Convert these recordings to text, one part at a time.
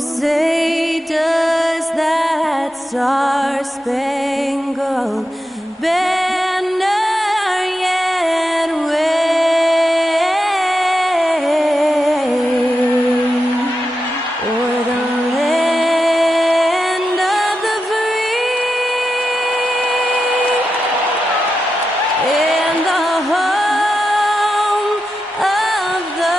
say does that star-spangled banner yet wave o'er the land of the free and the home of the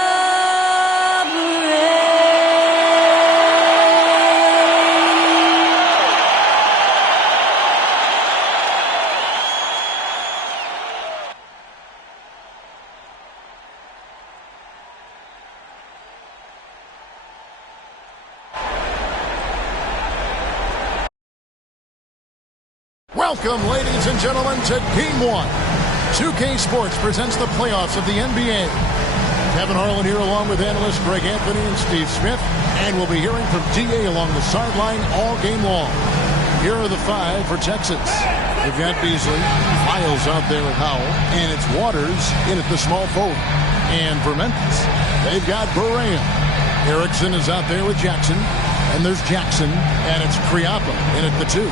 Welcome, ladies and gentlemen, to Game 1. 2K Sports presents the playoffs of the NBA. Kevin Harlan here along with analysts Greg Anthony and Steve Smith. And we'll be hearing from DA along the sideline all game long. Here are the five for Texas. They've got Beasley, Miles out there with Howell, and it's Waters in at the small forward. And for Memphis, they've got Barea. Erickson is out there with Jackson, and there's Jackson, and it's Kriapa in at the 2.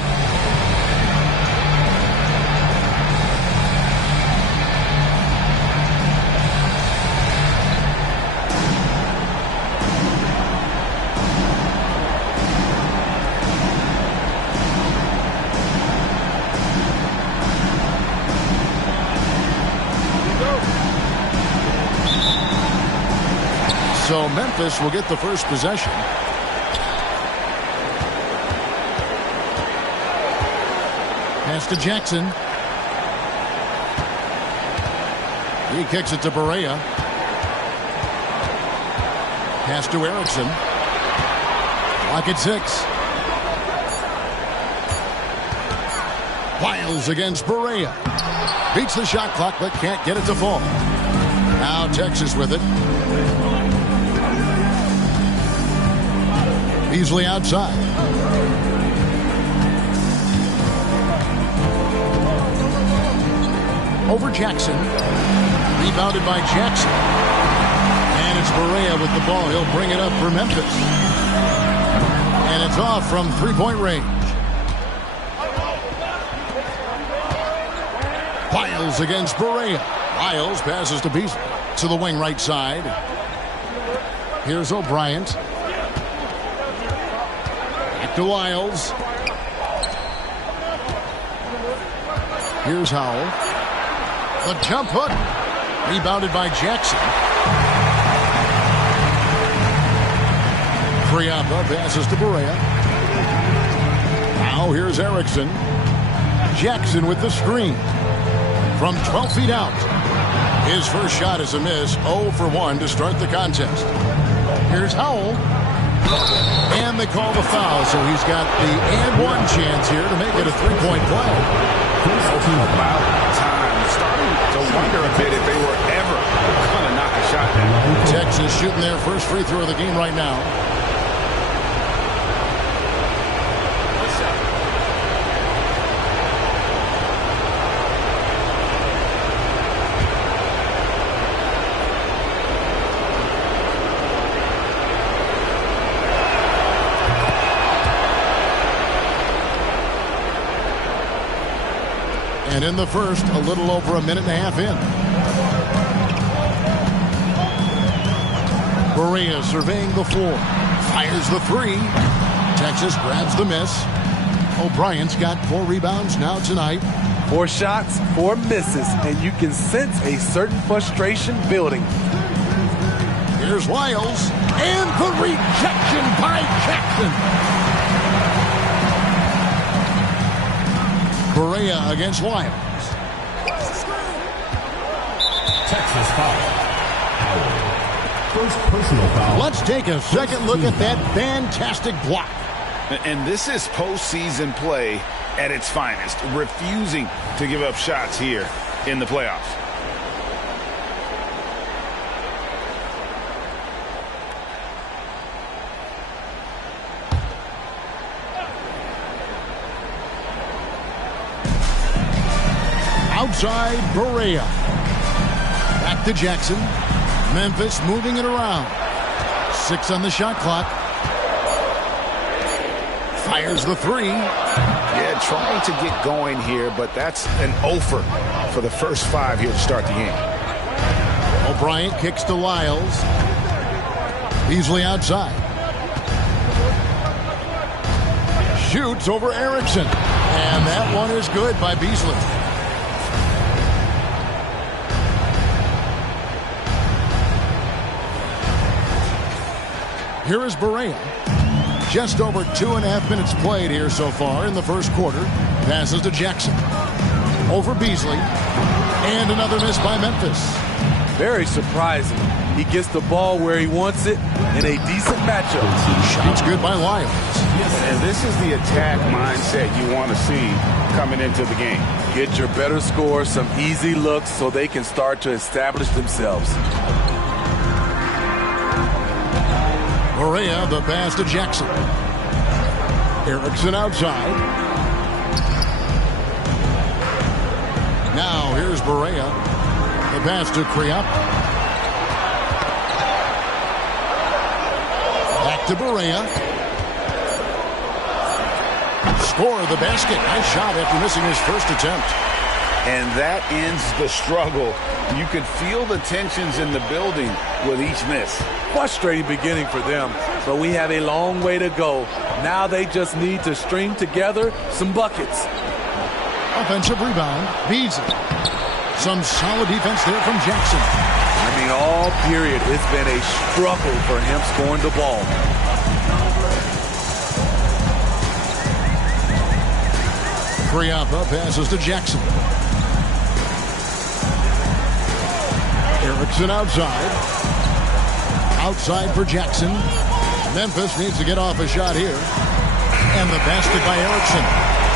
So Memphis will get the first possession. Pass to Jackson. He kicks it to Barea. Pass to Erickson. Clock at 6. Wiles against Barea. Beats the shot clock but can't get it to fall. Now Texas with it. Beasley outside. Over Jackson. Rebounded by Jackson. And it's Barea with the ball. He'll bring it up for Memphis. And it's off from three-point range. Wiles against Barea. Wiles passes to Beasley. To the wing right side. Here's O'Brien. To Wiles. Here's Howell. The jump hook. Rebounded by Jackson. Kriapa passes to Barea. Now here's Erickson. Jackson with the screen. From 12 feet out. His first shot is a miss. 0 for 1 to start the contest. Here's Howell. And they call the foul, so he's got the and one chance here to make it a three-point play. About time. Starting to wonder a bit if they were ever going to knock a shot down. Texas shooting their first free throw of the game right now. And in the first, a little over a minute and a half in. Barea surveying the floor. Fires the 3. Texas grabs the miss. O'Brien's got 4 rebounds now tonight. 4 shots, 4 misses, and you can sense a certain frustration building. Here's Wiles. And the rejection by Jackson. Barea against Wiles. Texas foul. First personal foul. Let's take a second look at that fantastic block. And this is postseason play at its finest, refusing to give up shots here in the playoffs. Outside, Barea. Back to Jackson. Memphis moving it around. 6 on the shot clock. Fires the three. Yeah, trying to get going here, but that's an offer for the first 5 here to start the game. O'Brien kicks to Lyles. Beasley outside. Shoots over Erickson. And that one is good by Beasley. Here is Barea. Just over 2.5 minutes played here so far in the first quarter. Passes to Jackson. Over Beasley. And another miss by Memphis. Very surprising. He gets the ball where he wants it in a decent matchup. Shots good by Lyles. And this is the attack mindset you want to see coming into the game. Get your better score, some easy looks so they can start to establish themselves. Barea, the pass to Jackson. Erickson outside. Now here's Barea. The pass to Kriop. Back to Barea. Score the basket. Nice shot after missing his first attempt. And that ends the struggle. You could feel the tensions in the building with each miss. Frustrating beginning for them, but we have a long way to go. Now they just need to string together some buckets. Offensive rebound. Beasley. Some solid defense there from Jackson. I mean, all period, it's been a struggle for him scoring the ball. Kriapa passes to Jackson. Erickson outside. Outside for Jackson. Memphis needs to get off a shot here. And the basket by Erickson.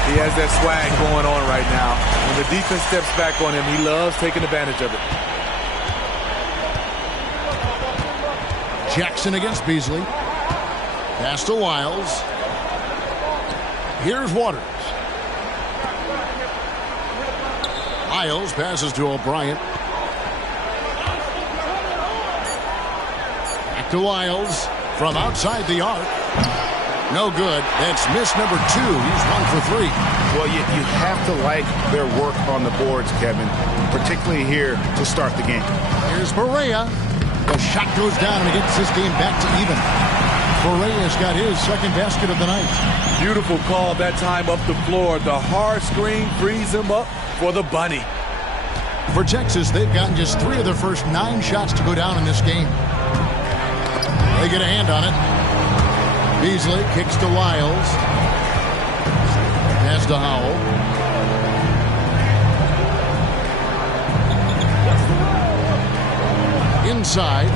He has that swag going on right now. When the defense steps back on him, he loves taking advantage of it. Jackson against Beasley. Pass to Lyles. Here's Waters. Lyles passes to O'Brien. Back to Lyles from outside the arc. No good. That's miss number 2. He's 1 for 3. Well, you have to like their work on the boards, Kevin, particularly here to start the game. Here's Barea. The shot goes down and he gets this game back to even. Barea's got his second basket of the night. Beautiful call that time up the floor. The hard screen frees him up for the bunny. For Texas, they've gotten just 3 of their first 9 shots to go down in this game. They get a hand on it. Beasley kicks to Lyles. Pass to Howell. Inside.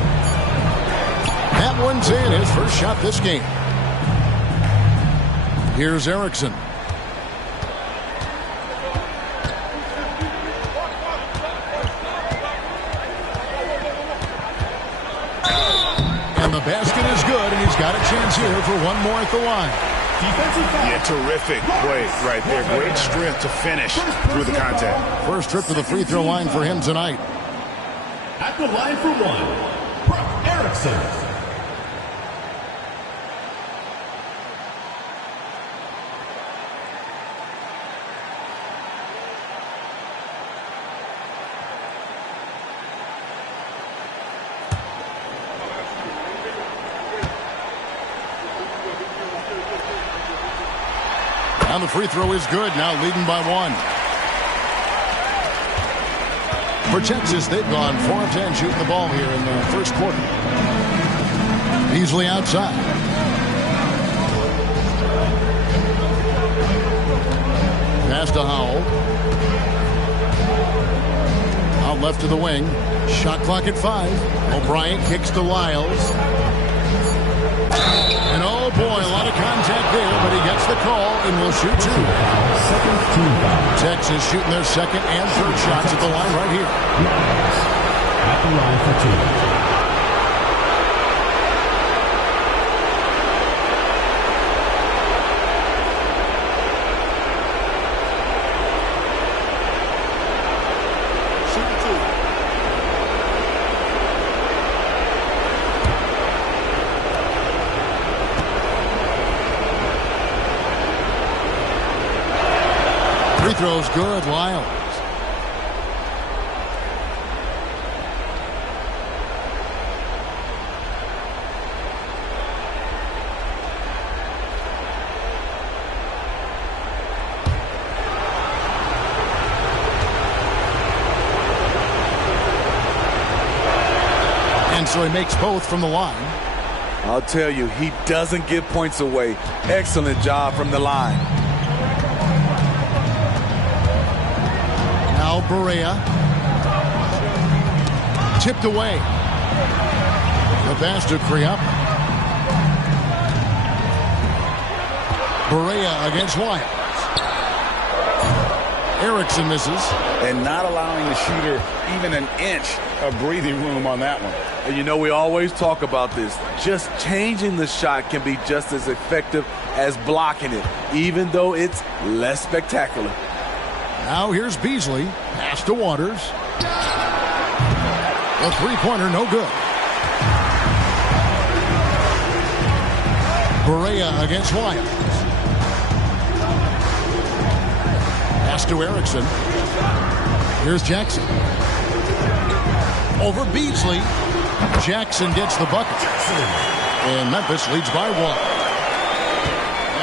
That one's in. His first shot this game. Here's Erickson. And the basket is good, and he's got a chance here for one more at the line. Yeah, terrific play right there. Great strength to finish through the contact. First trip to the free throw line for him tonight. At the line for one, Brook Erickson. And the free throw is good, now leading by 1. For Texas, they've gone 4 of 10 shooting the ball here in the first quarter. Beasley outside. Pass to Howell. Out left to the wing. Shot clock at 5. O'Brien kicks to Lyles. And oh boy, a lot of contact there, but he gets the call and will shoot 2. Texas shooting their second and third shots at the line right here. At the line for 2. throw's good. Lyles. And so he makes both from the line. I'll tell you, he doesn't give points away. Excellent job from the line. Now Barea. Tipped away. The pass to Kriap. Barea against Lyles. Erickson misses. And not allowing the shooter even an inch of breathing room on that one. And you know, we always talk about this. Just changing the shot can be just as effective as blocking it, even though it's less spectacular. Now here's Beasley. Pass to Waters. A three-pointer, no good. Barea against Lyles. Pass to Erickson. Here's Jackson. Over Beasley. Jackson gets the bucket. And Memphis leads by 1.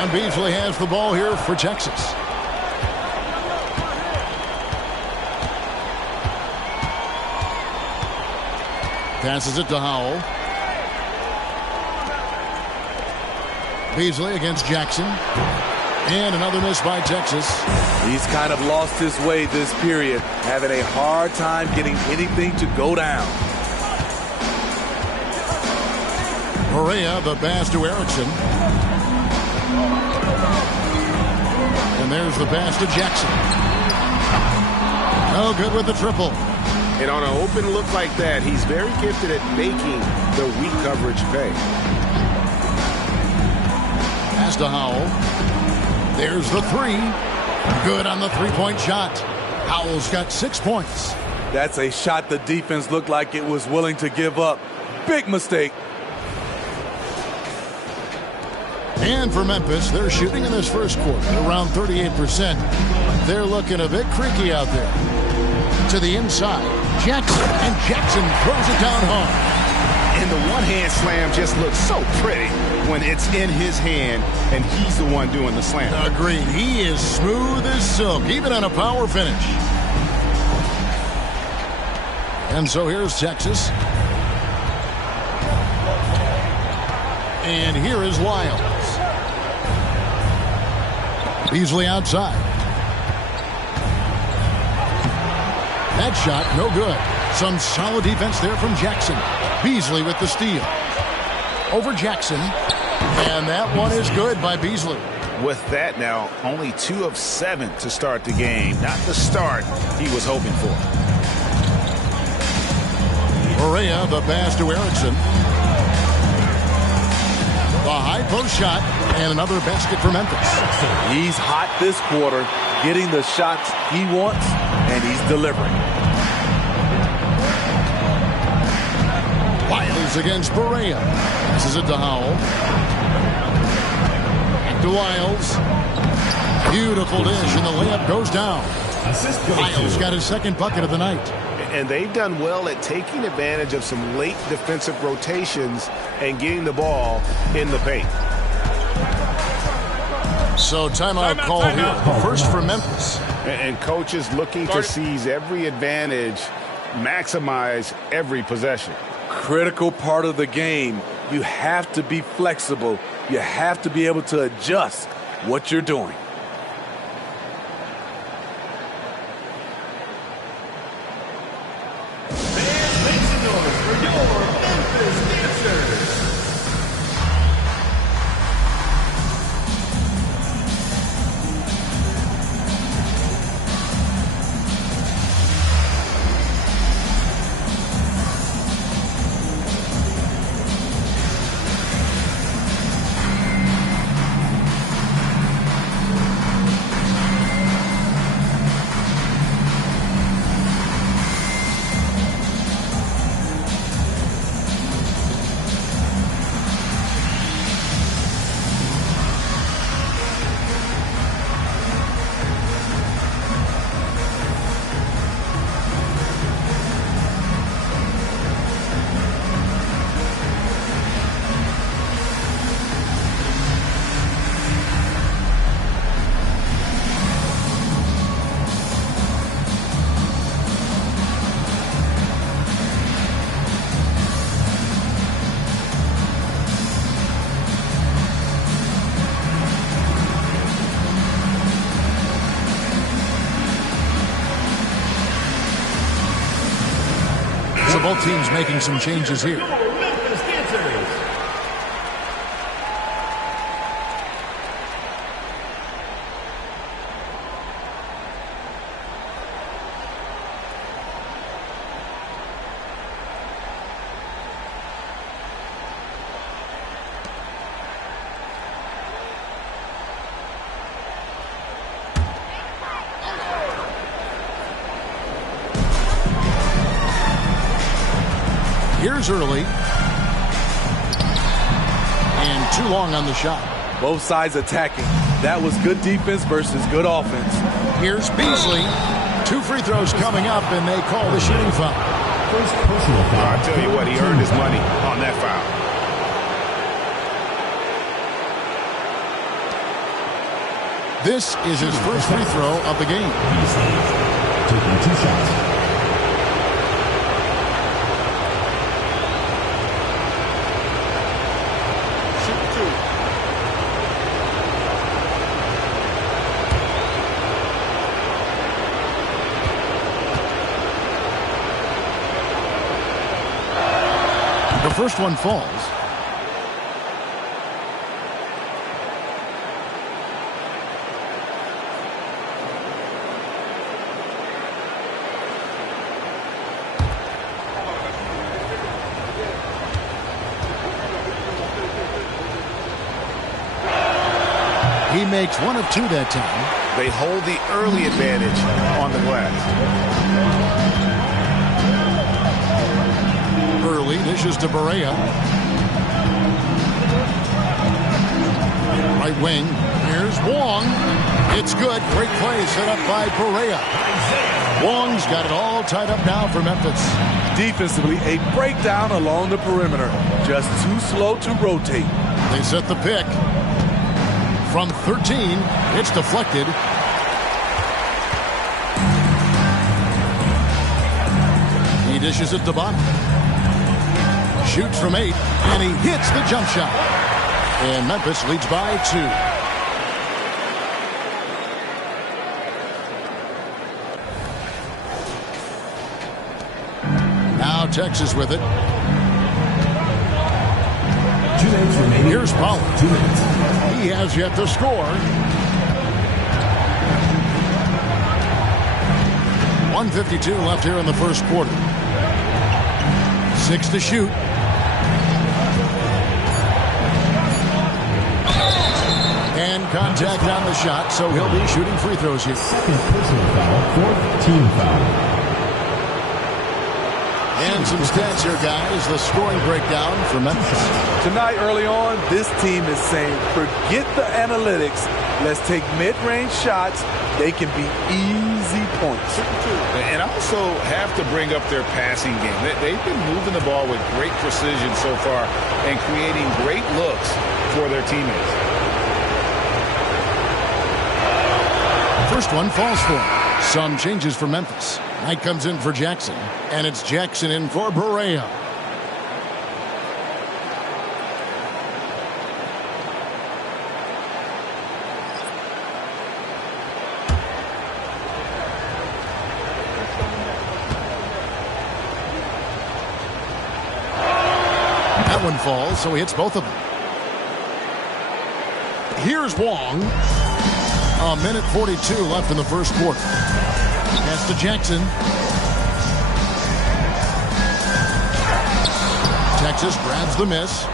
And Beasley has the ball here for Texas. Passes it to Howell. Beasley against Jackson. And another miss by Texas. He's kind of lost his way this period, having a hard time getting anything to go down. Barea, the pass to Erickson. And there's the pass to Jackson. No good with the triple. And on an open look like that, he's very gifted at making the weak coverage pay. Pass to Howell. There's the three. Good on the three-point shot. Howell's got 6 points. That's a shot the defense looked like it was willing to give up. Big mistake. And for Memphis, they're shooting in this first quarter around 38%. They're looking a bit creaky out there. To the inside, Jackson, and Jackson throws it down hard. And the one-hand slam just looks so pretty when it's in his hand and he's the one doing the slam. Agreed. He is smooth as silk, even on a power finish. And so here's Texas. And here is Lyles. Beasley outside. That shot, no good. Some solid defense there from Jackson. Beasley with the steal. Over Jackson. And that one is good by Beasley. With that now, only 2 of 7 to start the game. Not the start he was hoping for. Barea, the pass to Erickson. The high post shot, and another basket for Memphis. He's hot this quarter, getting the shots he wants, and he's delivering. Lyles against Barea. Passes it to Howell. Back to Lyles. Beautiful dish, and the layup goes down. Lyles got his second bucket of the night. And they've done well at taking advantage of some late defensive rotations and getting the ball in the paint. So timeout call here. First for Memphis. And coaches looking to seize every advantage, maximize every possession. Critical part of the game. You have to be flexible. You have to be able to adjust what you're doing. So both teams making some changes here. Memphis Dancers. Here's early. And too long on the shot. Both sides attacking. That was good defense versus good offense. Here's Beasley. 2 free throws coming up, and they call the shooting foul. First personal foul. I'll tell you what, he earned his money on that foul. This is his first free throw of the game. Beasley taking 2 shots. The first one falls. He makes 1 of 2 that time. They hold the early advantage on the glass. Early dishes to Barea. Right wing. Here's Wong. It's good. Great play set up by Barea. Wong's got it all tied up now for Memphis. Defensively, a breakdown along the perimeter. Just too slow to rotate. They set the pick. From 13, it's deflected. He dishes it to Bond. Shoots from 8, and he hits the jump shot. And Memphis leads by 2. Now Texas with it. 2 minutes remaining. Here's Pollard. 2 minutes. He has yet to score. 1:52 left here in the first quarter. 6 to shoot. And contact on the shot, so he'll be shooting free throws here. Second personal foul. 4th team foul. And some stats here, guys. The scoring breakdown for Memphis. Tonight, early on, this team is saying, forget the analytics. Let's take mid-range shots. They can be easy points. And also have to bring up their passing game. They've been moving the ball with great precision so far and creating great looks for their teammates. First one falls for him. Some changes for Memphis. Knight comes in for Jackson. And it's Jackson in for Barea. That one falls, so he hits both of them. Here's Wong. 1:42 left in the first quarter. Pass to Jackson. Texas grabs the miss.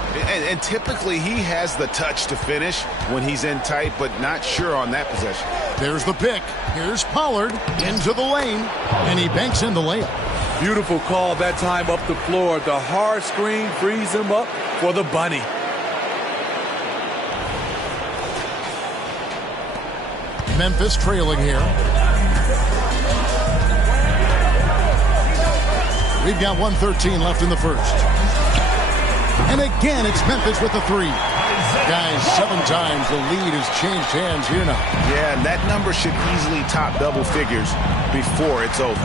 And typically he has the touch to finish when he's in tight, but not sure on that possession. There's the pick. Here's Pollard into the lane, and he banks in the layup. Beautiful call that time up the floor. The hard screen frees him up for the bunny. Memphis trailing here. We've got 1:13 left in the first. And again, it's Memphis with the 3. Guys, 7 times the lead has changed hands here now. Yeah, and that number should easily top double figures before it's over.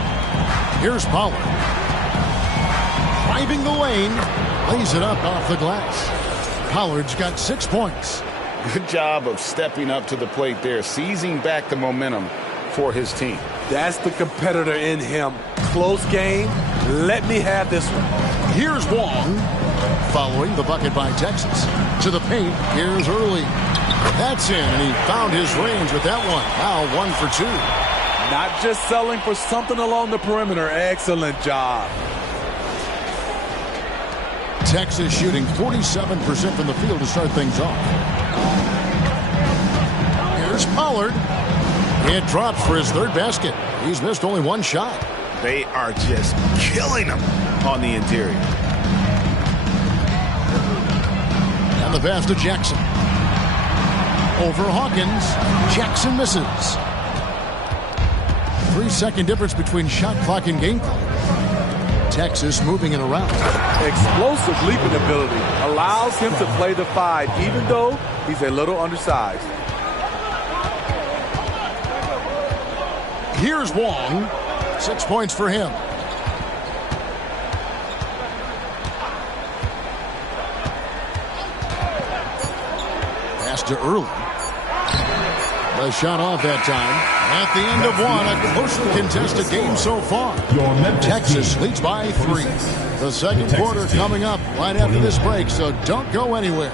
Here's Pollard. Driving the lane. Lays it up off the glass. Pollard's got 6 points. Good job of stepping up to the plate there, seizing back the momentum for his team. That's the competitor in him. Close game. Let me have this one. Here's Wong. Following the bucket by Texas. To the paint. Here's Early. That's in, and he found his range with that one. Now 1 for 2. Not just selling for something along the perimeter. Excellent job. Texas shooting 47% from the field to start things off. Here's Pollard. It drops for his third basket. He's missed only one shot. They are just killing him on the interior. And the pass to Jackson. Over Hawkins. Jackson misses. 3-second difference between shot clock and game clock. Texas moving it around. Explosive leaping ability allows him to play the 5, even though he's a little undersized. Here's Wong. 6 points for him. Pass to Early. The shot off that time. At the end of one, a closely contested game so far. Texas leads by 3. The second quarter coming up right after this break, so don't go anywhere.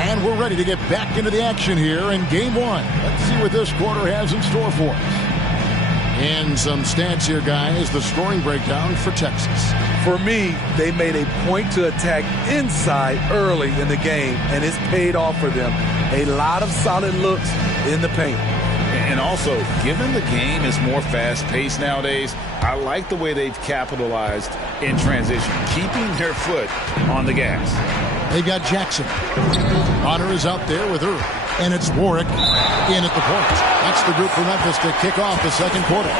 And we're ready to get back into the action here in game 1. Let's see what this quarter has in store for us. And some stats here, guys. The scoring breakdown for Texas. For me, they made a point to attack inside early in the game, and it's paid off for them. A lot of solid looks in the paint. And also, given the game is more fast-paced nowadays, I like the way they've capitalized in transition, keeping their foot on the gas. They got Jackson. Bonner is out there with Earl. And it's Warwick in at the point. That's the group for Memphis to kick off the second quarter.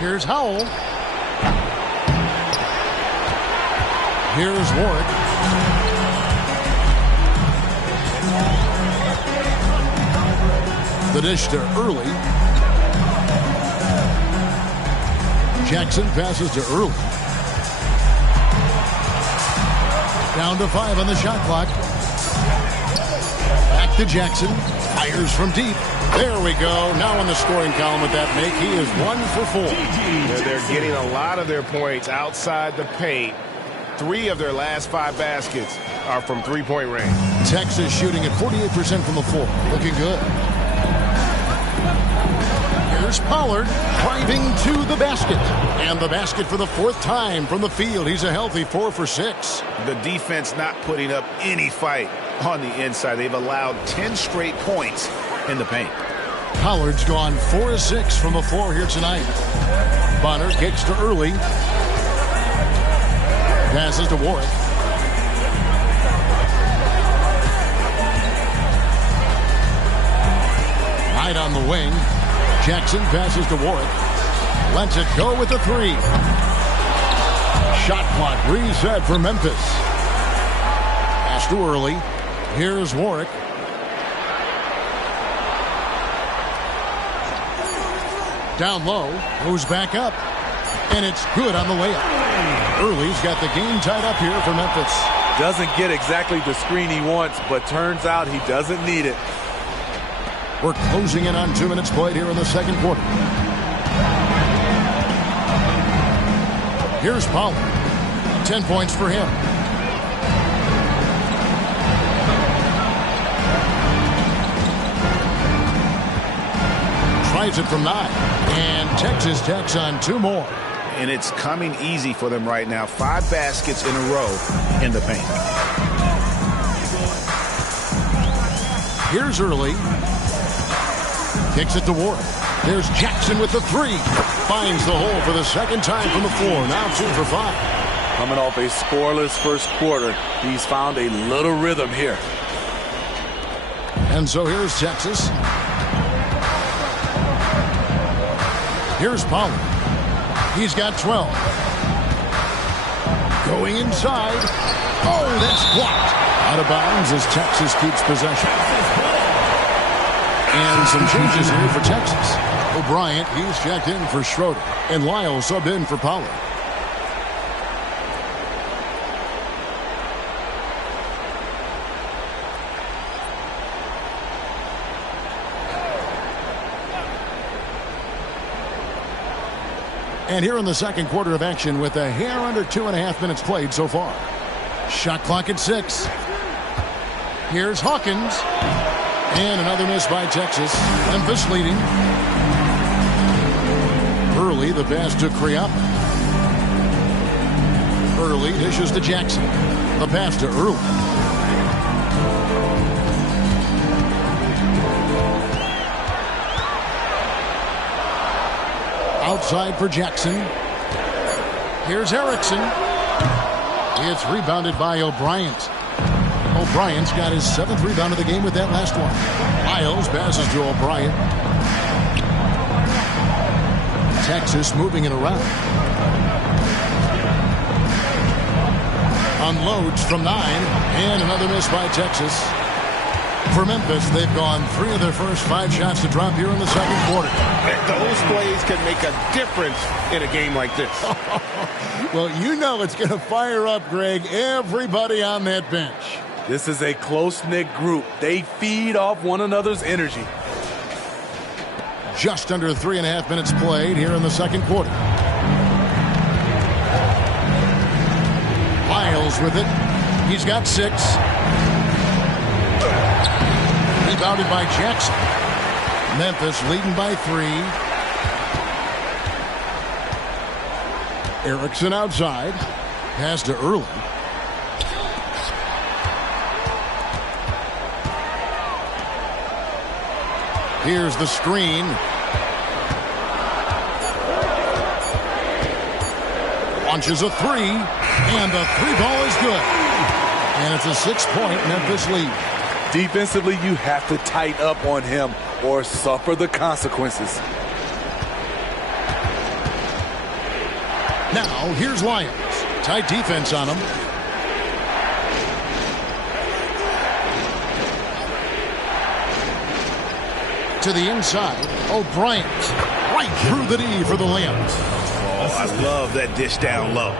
Here's Howell. Here's Warwick. The dish to Early. Jackson passes to Early. Down to 5 on the shot clock. Back to Jackson. Fires from deep. There we go. Now in the scoring column with that make, he is 1 for 4. They're getting a lot of their points outside the paint. 3 of their last 5 baskets are from three-point range. Texas shooting at 48% from the floor. Looking good. Here's Pollard driving to the basket. And the basket for the 4th time from the field. He's a healthy 4 for 6. The defense not putting up any fight on the inside. They've allowed 10 straight points in the paint. Pollard's gone 4 of 6 from the floor here tonight. Bonner kicks to Early. Passes to Warwick. Right on the wing. Jackson passes to Warwick. Lets it go with the 3. Shot clock reset for Memphis. Pass to Early. Here's Warwick. Down low. Goes back up. And it's good on the layup. Early's got the game tied up here for Memphis. Doesn't get exactly the screen he wants, but turns out he doesn't need it. We're closing in on 2 minutes played here in the second quarter. Here's Pollard. 10 points for him. Tries it from 9. And Texas tacks on 2 more. And it's coming easy for them right now. 5 baskets in a row in the paint. Here's Early. Kicks it to Warwick. There's Jackson with the three. Finds the hole for the second time from the floor. Now 2 for 5. Coming off a scoreless first quarter, he's found a little rhythm here. And so here's Texas. Here's Pollard. He's got 12. Going inside. Oh, that's blocked. Out of bounds as Texas keeps possession. And some changes here for Texas. O'Brien, he's checked in for Schroeder. And Lyle subbed in for Pollard. And here in the second quarter of action with a hair under 2.5 minutes played so far. Shot clock at 6. Here's Hawkins. And another miss by Texas. Memphis leading. Early, the pass to Kriop. Early dishes to Jackson. The pass to Early. Outside for Jackson. Here's Erickson. It's rebounded by O'Brien. O'Brien's got his 7th rebound of the game with that last one. Lyles passes to O'Brien. Texas moving it around. Unloads from 9. And another miss by Texas. For Memphis, they've gone 3 of their first 5 shots to drop here in the second quarter. Those plays can make a difference in a game like this. Well, you know it's going to fire up, Greg, everybody on that bench. This is a close-knit group. They feed off one another's energy. Just under 3.5 minutes played here in the second quarter. Lyles with it. He's got 6. Rebounded by Jackson. Memphis leading by 3. Erickson outside. Pass to Early. Here's the screen. Launches a 3. And the 3 ball is good. And it's a 6-point Memphis lead. Defensively, you have to tighten up on him or suffer the consequences. Now, here's Lyons. Tight defense on him. To the inside. O'Brien. Right through the knee for the layup. Oh, I love that dish down low.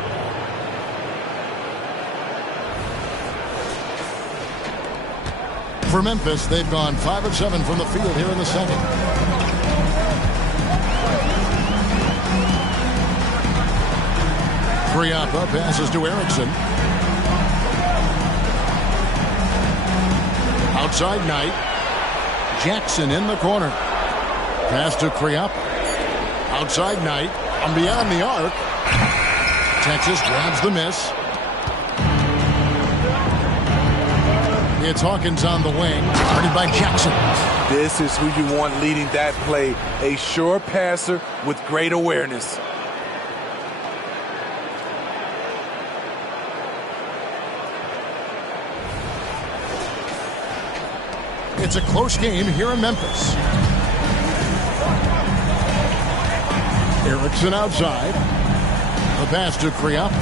For Memphis, they've gone 5 of 7 from the field here in the second. Kriapa passes to Erickson. Outside Knight. Jackson in the corner. Pass to Kriapa. Outside Knight. And beyond the arc. Texas grabs the miss. It's Hawkins on the wing. Guarded by Jackson. This is who you want leading that play. A sure passer with great awareness. It's a close game here in Memphis. Erickson outside. The pass to Kriop.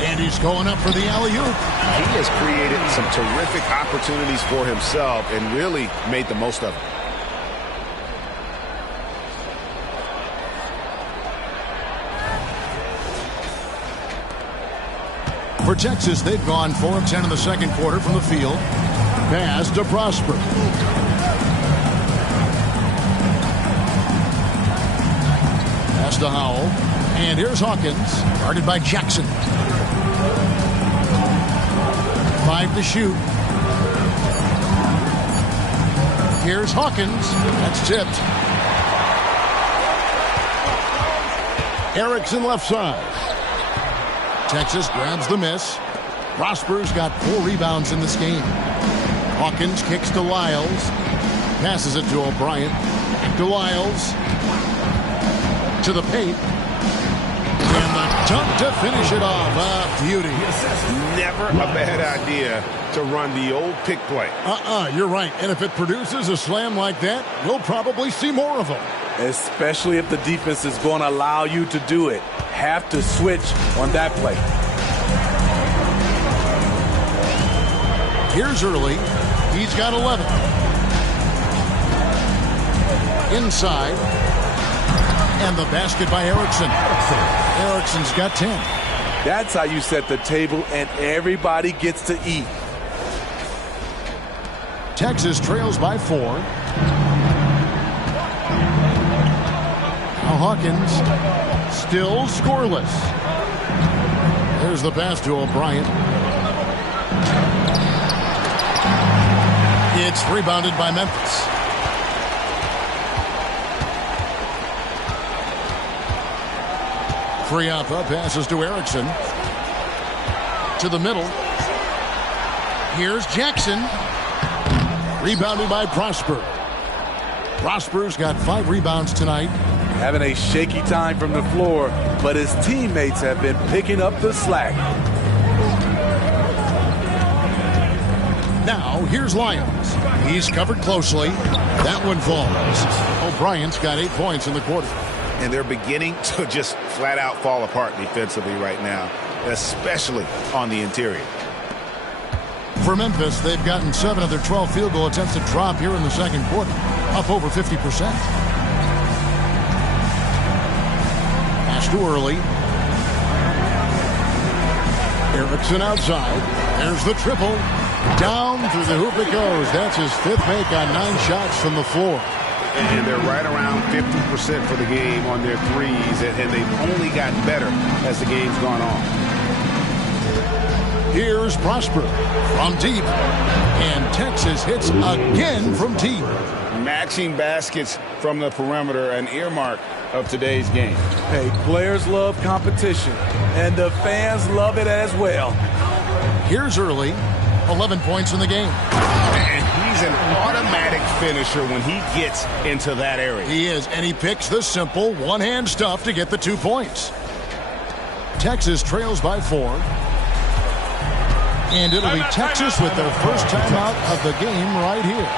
And he's going up for the alley-oop. He has created some terrific opportunities for himself and really made the most of it. For Texas, they've gone 4 of 10 in the second quarter from the field. Pass to Prosper. Pass to Howell. And here's Hawkins. Guarded by Jackson. 5 to shoot. Here's Hawkins. That's tipped. Erickson left side. Texas grabs the miss. Prosper's got 4 rebounds in this game. Hawkins kicks to Lyles. Passes it to O'Brien. To Lyles. To the paint. And the dunk to finish it off. Ah, beauty. Never a bad idea to run the old pick play. You're right. And if it produces a slam like that, you'll probably see more of them. Especially if the defense is going to allow you to do it. Have to switch on that play. Here's Early. He's got 11. Inside. And the basket by Erickson. Erickson's got 10. That's how you set the table and everybody gets to eat. Texas trails by 4. Now Hawkins still scoreless. There's the pass to O'Brien. It's rebounded by Memphis. Friapa passes to Erickson. To the middle. Here's Jackson. Rebounded by Prosper. Prosper's got 5 rebounds tonight. Having a shaky time from the floor, but his teammates have been picking up the slack. Now, here's Lyons. He's covered closely. That one falls. O'Brien's got 8 points in the quarter. And they're beginning to just flat out fall apart defensively right now, especially on the interior. For Memphis, they've gotten 7 of their 12 field goal attempts to drop here in the second quarter, up over 50%. Pass to Early. Erickson outside. There's the triple. Down through the hoop it goes. That's his 5th make on 9 shots from the floor. And they're right around 50% for the game on their threes, and they've only gotten better as the game's gone on. Here's Prosper from deep. And Texas hits again from deep. Matching baskets from the perimeter, an earmark of today's game. Hey, players love competition, and the fans love it as well. Here's Early. 11 points in the game. And he's an automatic finisher when he gets into that area. He is, and he picks the simple one-hand stuff to get the 2 points. Texas trails by 4. And it'll be Texas with their first timeout of the game right here.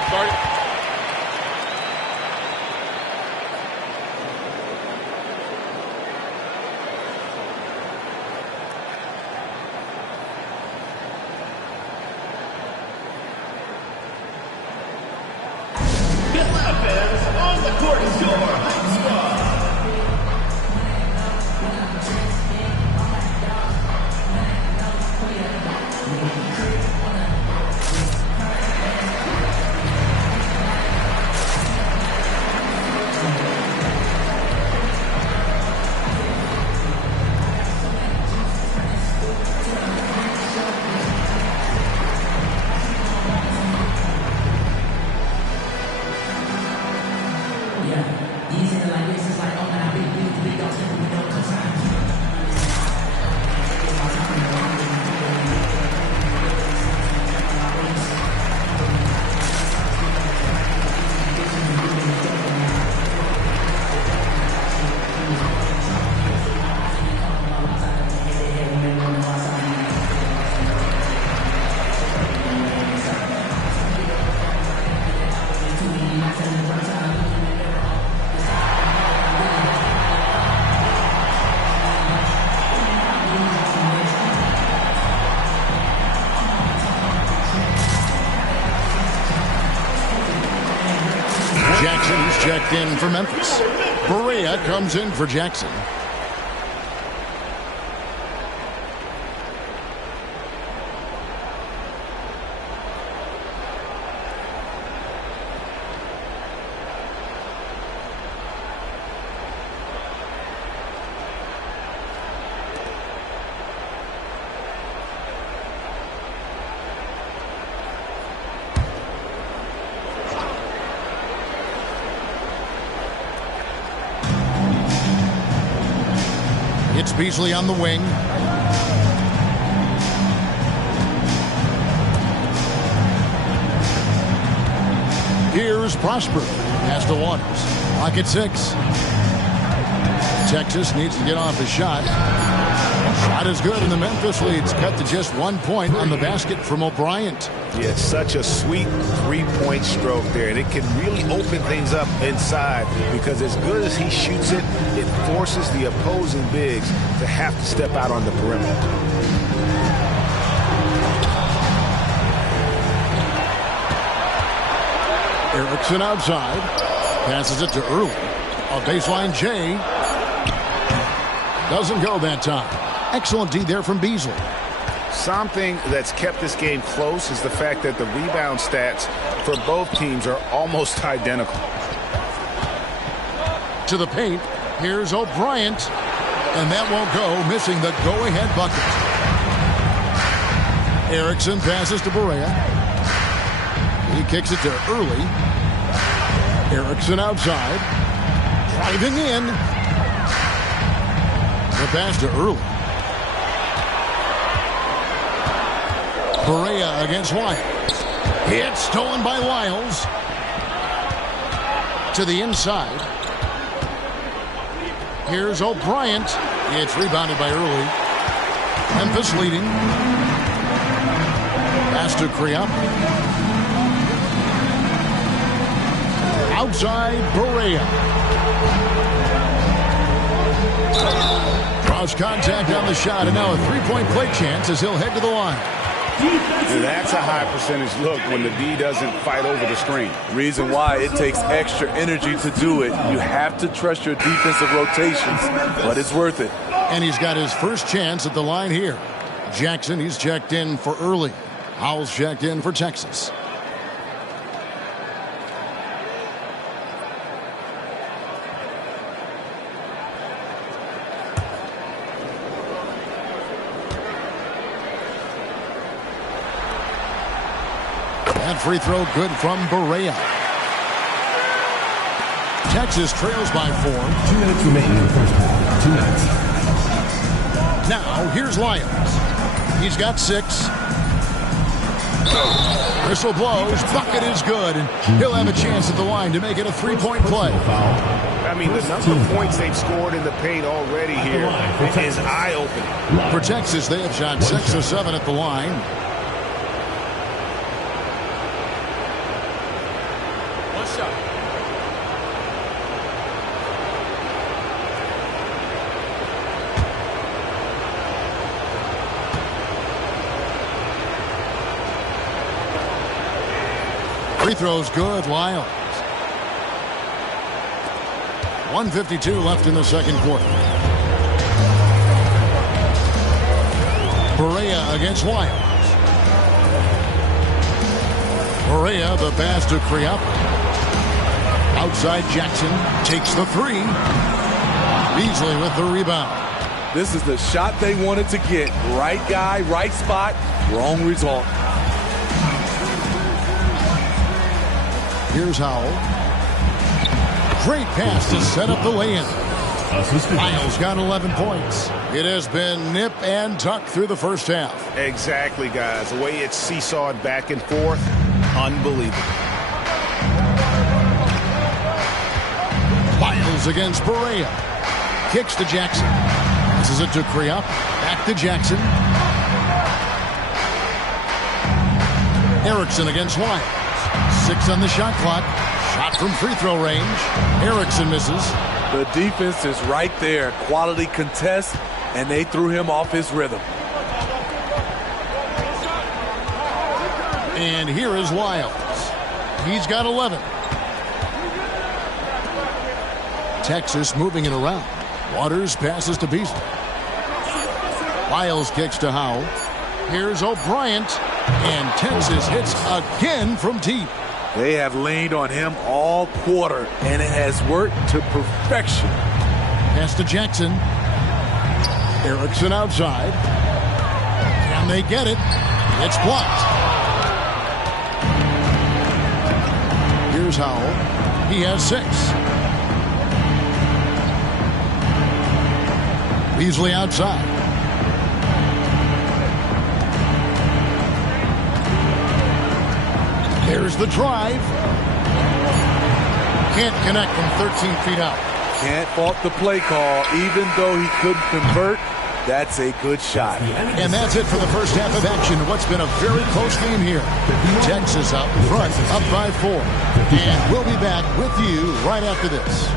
On the court is your Hype Squad. Jackson's checked in for Memphis. Berea comes in for Jackson. It's Beasley on the wing. Here's Prosper. Pass to Waters. Clock at 6. Texas needs to get off the shot. Shot is good, and the Memphis lead's cut to just 1 point on the basket from O'Brien. Yeah, such a sweet three-point stroke there, and it can really open things up inside because as good as he shoots it, it forces the opposing bigs to have to step out on the perimeter. Erickson outside. Passes it to Early. A baseline J. Doesn't go that time. Excellent D there from Beasley. Something that's kept this game close is the fact that the rebound stats for both teams are almost identical. To the paint. Here's O'Brien. And that won't go, missing the go-ahead bucket. Erickson passes to Barea. He kicks it to Early. Erickson outside. Driving in. The pass to Early. Barea against Wiles. It's stolen by Wiles. To the inside. Here's O'Brien. It's rebounded by Early. Memphis leading. Pass to Kriop. Outside Barea. Cross contact on the shot, and now a three-point play chance as he'll head to the line. And that's a high percentage look when the D doesn't fight over the screen. Reason why it takes extra energy to do it. You have to trust your defensive rotations, but it's worth it. And he's got his first chance at the line here. Jackson, he's checked in for Early. Howell's checked in for Texas. That free throw good from Barea. Texas trails by 4. 2 minutes remaining in the first quarter. 2 minutes. Now, here's Lyons. He's got 6. Whistle blows. Bucket is good. And he'll have a chance at the line to make it a three-point play. I mean, the number of points they've scored in the paint already here is eye-opening. For Texas, they have shot 6 of 7 at the line. Free throws good, Lyles. 1:52 left in the second quarter. Barea against Lyles. Barea, the pass to Kriop. Outside Jackson takes the 3. Beasley with the rebound. This is the shot they wanted to get. Right guy, right spot, wrong result. Here's Howell. Great pass to set up the lay-in. Lyles got 11 points. It has been nip and tuck through the first half. Exactly, guys. The way it's seesawed back and forth, unbelievable. Lyles against Barea. Kicks to Jackson. Passes it to Kriop. Back to Jackson. Erickson against Lyles. 6 on the shot clock. Shot from free throw range. Erickson misses. The defense is right there. Quality contest, and they threw him off his rhythm. And here is Lyles. He's got 11. Texas moving it around. Waters passes to Beasley. Lyles kicks to Howell. Here's O'Brien. And Texas hits again from deep. They have leaned on him all quarter, and it has worked to perfection. Pass to Jackson. Erickson outside. Can they get it? It's blocked. Here's Howell. He has 6. Beasley outside. There's the drive. Can't connect from 13 feet out. Can't fault the play call. Even though he couldn't convert, that's a good shot. And that's it for the first half of action. What's been a very close game here. Texas out in front, up by 4. And we'll be back with you right after this.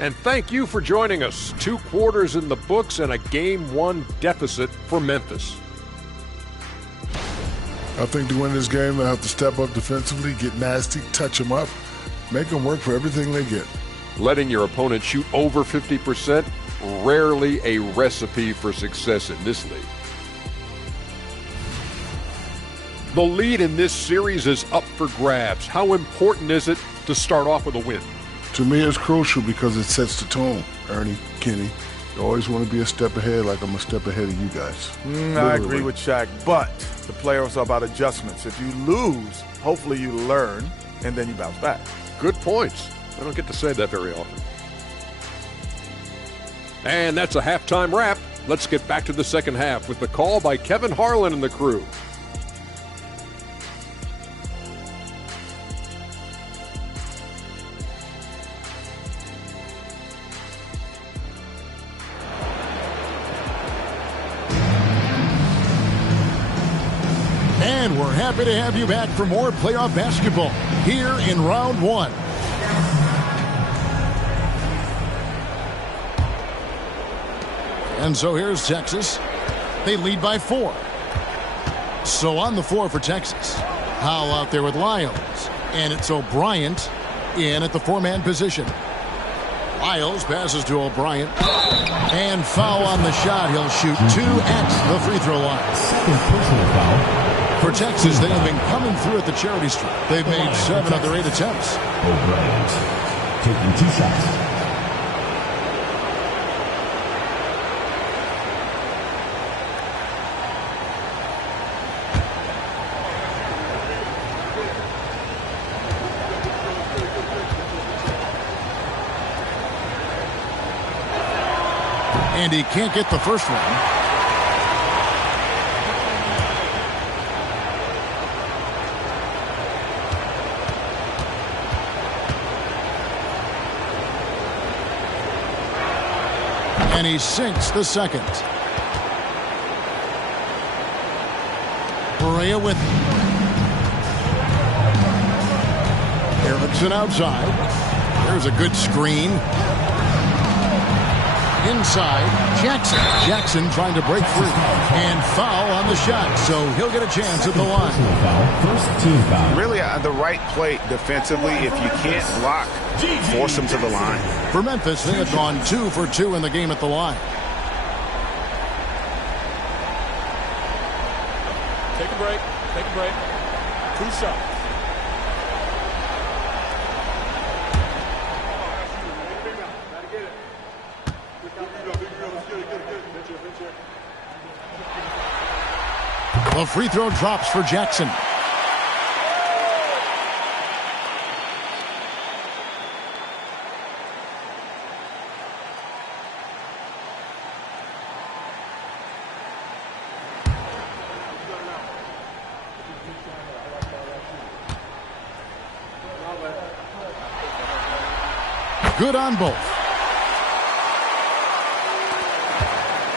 And thank you for joining us. 2 quarters in the books and a Game 1 deficit for Memphis. I think to win this game, they'll have to step up defensively, get nasty, touch them up, make them work for everything they get. Letting your opponent shoot over 50%, rarely a recipe for success in this league. The lead in this series is up for grabs. How important is it to start off with a win? To me, it's crucial because it sets the tone. Ernie, Kenny, you always want to be a step ahead like I'm a step ahead of you guys. I agree with Shaq, but the playoffs are about adjustments. If you lose, hopefully you learn, and then you bounce back. Good points. I don't get to say that very often. And that's a halftime wrap. Let's get back to the second half with the call by Kevin Harlan and the crew. And we're happy to have you back for more playoff basketball here in round 1. And so here's Texas. They lead by 4. So on the floor for Texas. Howell out there with Lyles. And it's O'Brien in at the 4-man position. Lyles passes to O'Brien. And foul on the shot. He'll shoot 2 at the free throw line. Second personal foul. For Texas, they have been coming through at the charity stripe. They've made 7 of their 8 attempts. O'Brien taking 2 shots. And he can't get the first one. And he sinks the second. Barea with Erickson outside. There's a good screen. Inside, Jackson. Jackson trying to break free. And foul on the shot, so he'll get a chance at the line. First team foul. Really, the right play defensively. If you can't block, force them to the line. For Memphis, they have gone 2 for 2 in the game at the line. Take a break. Take a break. 2 shots. The free throw drops for Jackson. Good on both.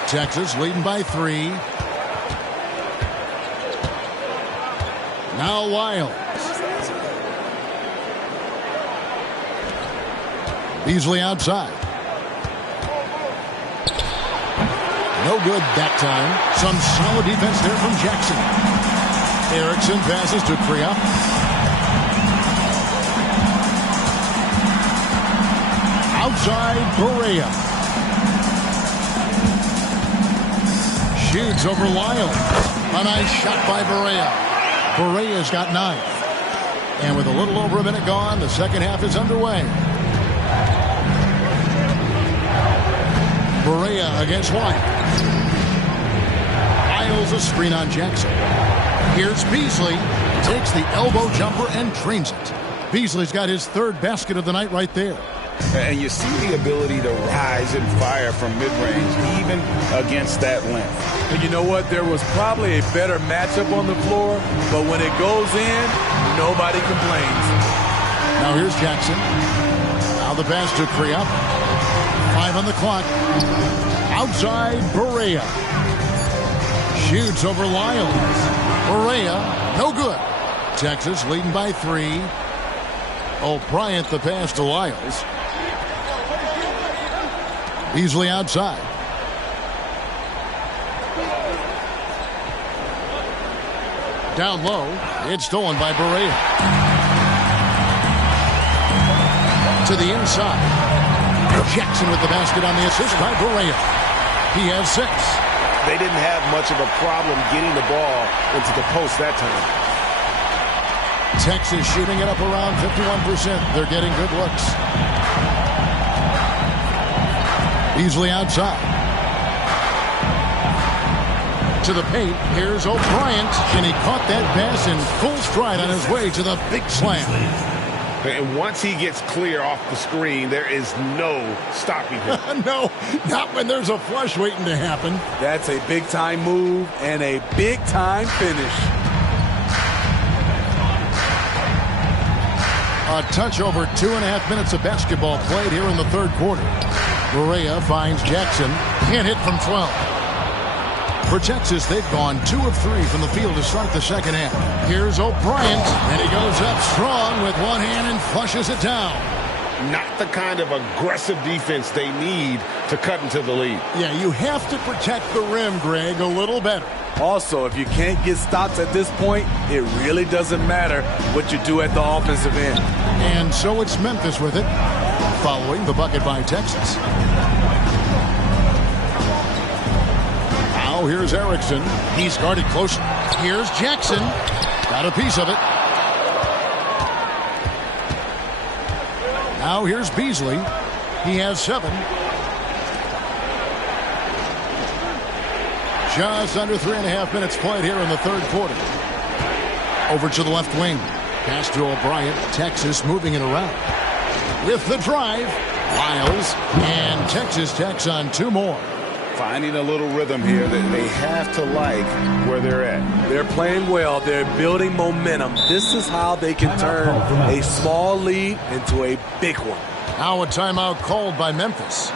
Texas leading by 3. Now Lyles. Beasley outside. No good that time. Some solid defense there from Jackson. Erickson passes to Kriop. Outside, Barea. Shoots over Lyles. A nice shot by Barea. Barea's got 9. And with a little over a minute gone, the second half is underway. Barea against White. Lyles a screen on Jackson. Here's Beasley. Takes the elbow jumper and drains it. Beasley's got his third basket of the night right there. And you see the ability to rise and fire from mid-range, even against that length. And you know what? There was probably a better matchup on the floor, but when it goes in, nobody complains. Now here's Jackson. Now the pass to Kriop. 5 on the clock. Outside, Barea. Shoots over Lyles. Barea, no good. Texas leading by 3. Bryant the pass to Lyles. Beasley outside. Down low. It's stolen by Barea. To the inside. Jackson with the basket on the assist by Barea. He has 6. They didn't have much of a problem getting the ball into the post that time. Texas shooting it up around 51%. They're getting good looks. Beasley outside. To the paint. Here's O'Bryant. And he caught that pass in full stride on his way to the big slam. And once he gets clear off the screen, there is no stopping him. No, not when there's a flush waiting to happen. That's a big-time move and a big-time finish. A touch over 2.5 minutes of basketball played here in the third quarter. Barea finds Jackson. Can't hit from 12. For Texas, they've gone 2 of 3 from the field to start the second half. Here's O'Bryant, and he goes up strong with one hand and flushes it down. Not the kind of aggressive defense they need to cut into the lead. Yeah, you have to protect the rim, Greg, a little better. Also, if you can't get stops at this point, it really doesn't matter what you do at the offensive end. And so it's Memphis with it, following the bucket by Texas. Now here's Erickson. He's guarded close. Here's Jackson. Got a piece of it. Now here's Beasley. He has 7. Just under 3.5 minutes played here in the third quarter. Over to the left wing. Pass to O'Bryant. Texas moving it around. With the drive, Lyles. And Texas tacks on 2 more. Finding a little rhythm here that they have to like where they're at. They're playing well. They're building momentum. This is how they can turn a small lead into a big one. Now a timeout called by Memphis.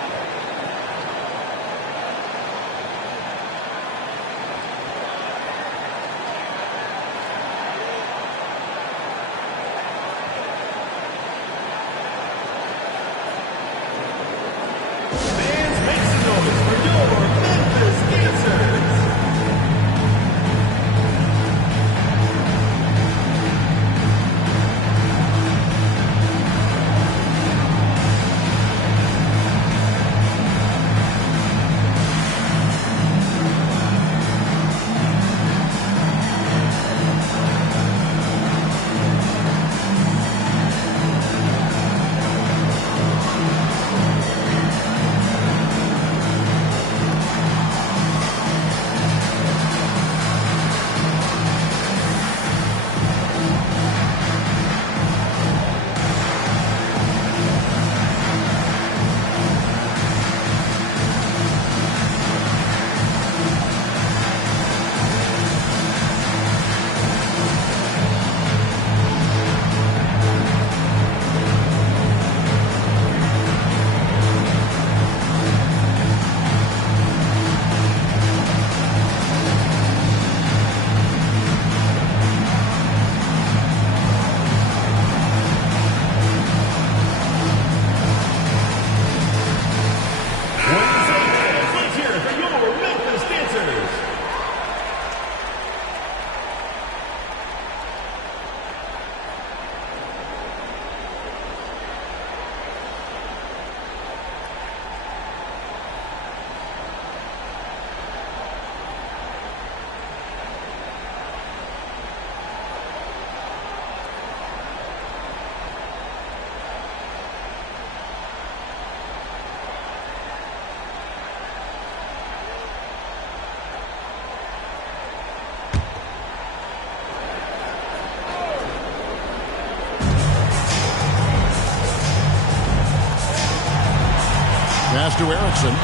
to Erickson.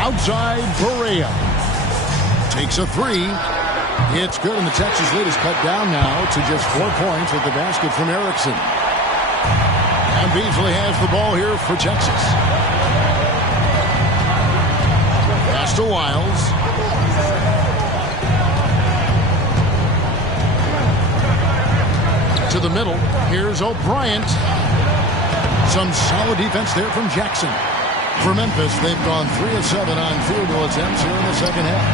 Outside, Barea takes a three. It's good, and the Texas lead is cut down now to just 4 points with the basket from Erickson. And Beasley has the ball here for Texas. Pass to Wiles. To the middle. Here's O'Brien. Some solid defense there from Jackson. For Memphis, they've gone 3 of 7 on field goal attempts here in the second half.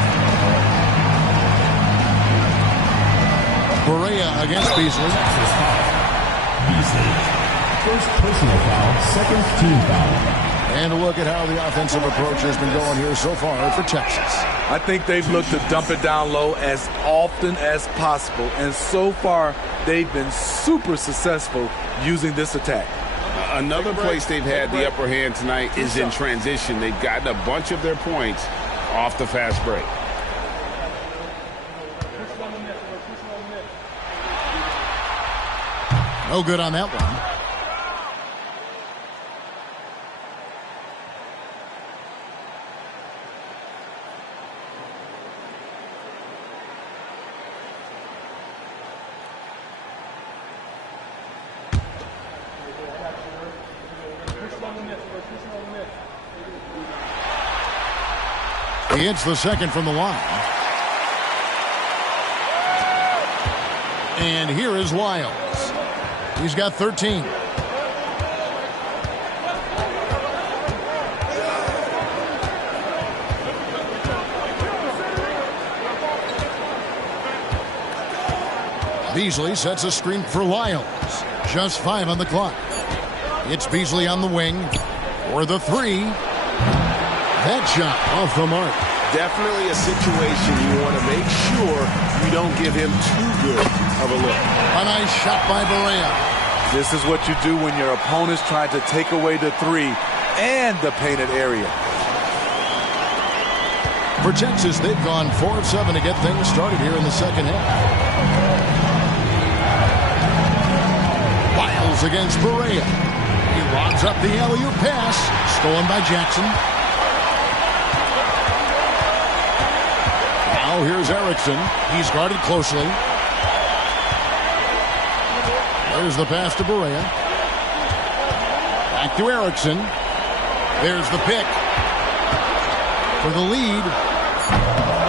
Barea against Beasley. Beasley. First personal foul, second team foul. And a look at how the offensive approach has been going here so far for Texas. I think they've looked to dump it down low as often as possible. And so far, they've been super successful using this attack. Another place they've had the upper hand tonight is in transition. They've gotten a bunch of their points off the fast break. No good on that one. He hits the second from the line. And here is Wiles. He's got 13. Beasley sets a screen for Wiles. Just 5 on the clock. It's Beasley on the wing for the three. That shot off the mark. Definitely a situation you want to make sure you don't give him too good of a look. A nice shot by Barea. This is what you do when your opponent's trying to take away the three and the painted area. For Texas, they've gone 4 of 7 to get things started here in the second half. Wiles against Barea. He lobs up the alley-oop pass. Stolen by Jackson. Now here's Erickson. He's guarded closely. There's the pass to Barea. Back to Erickson. There's the pick. For the lead.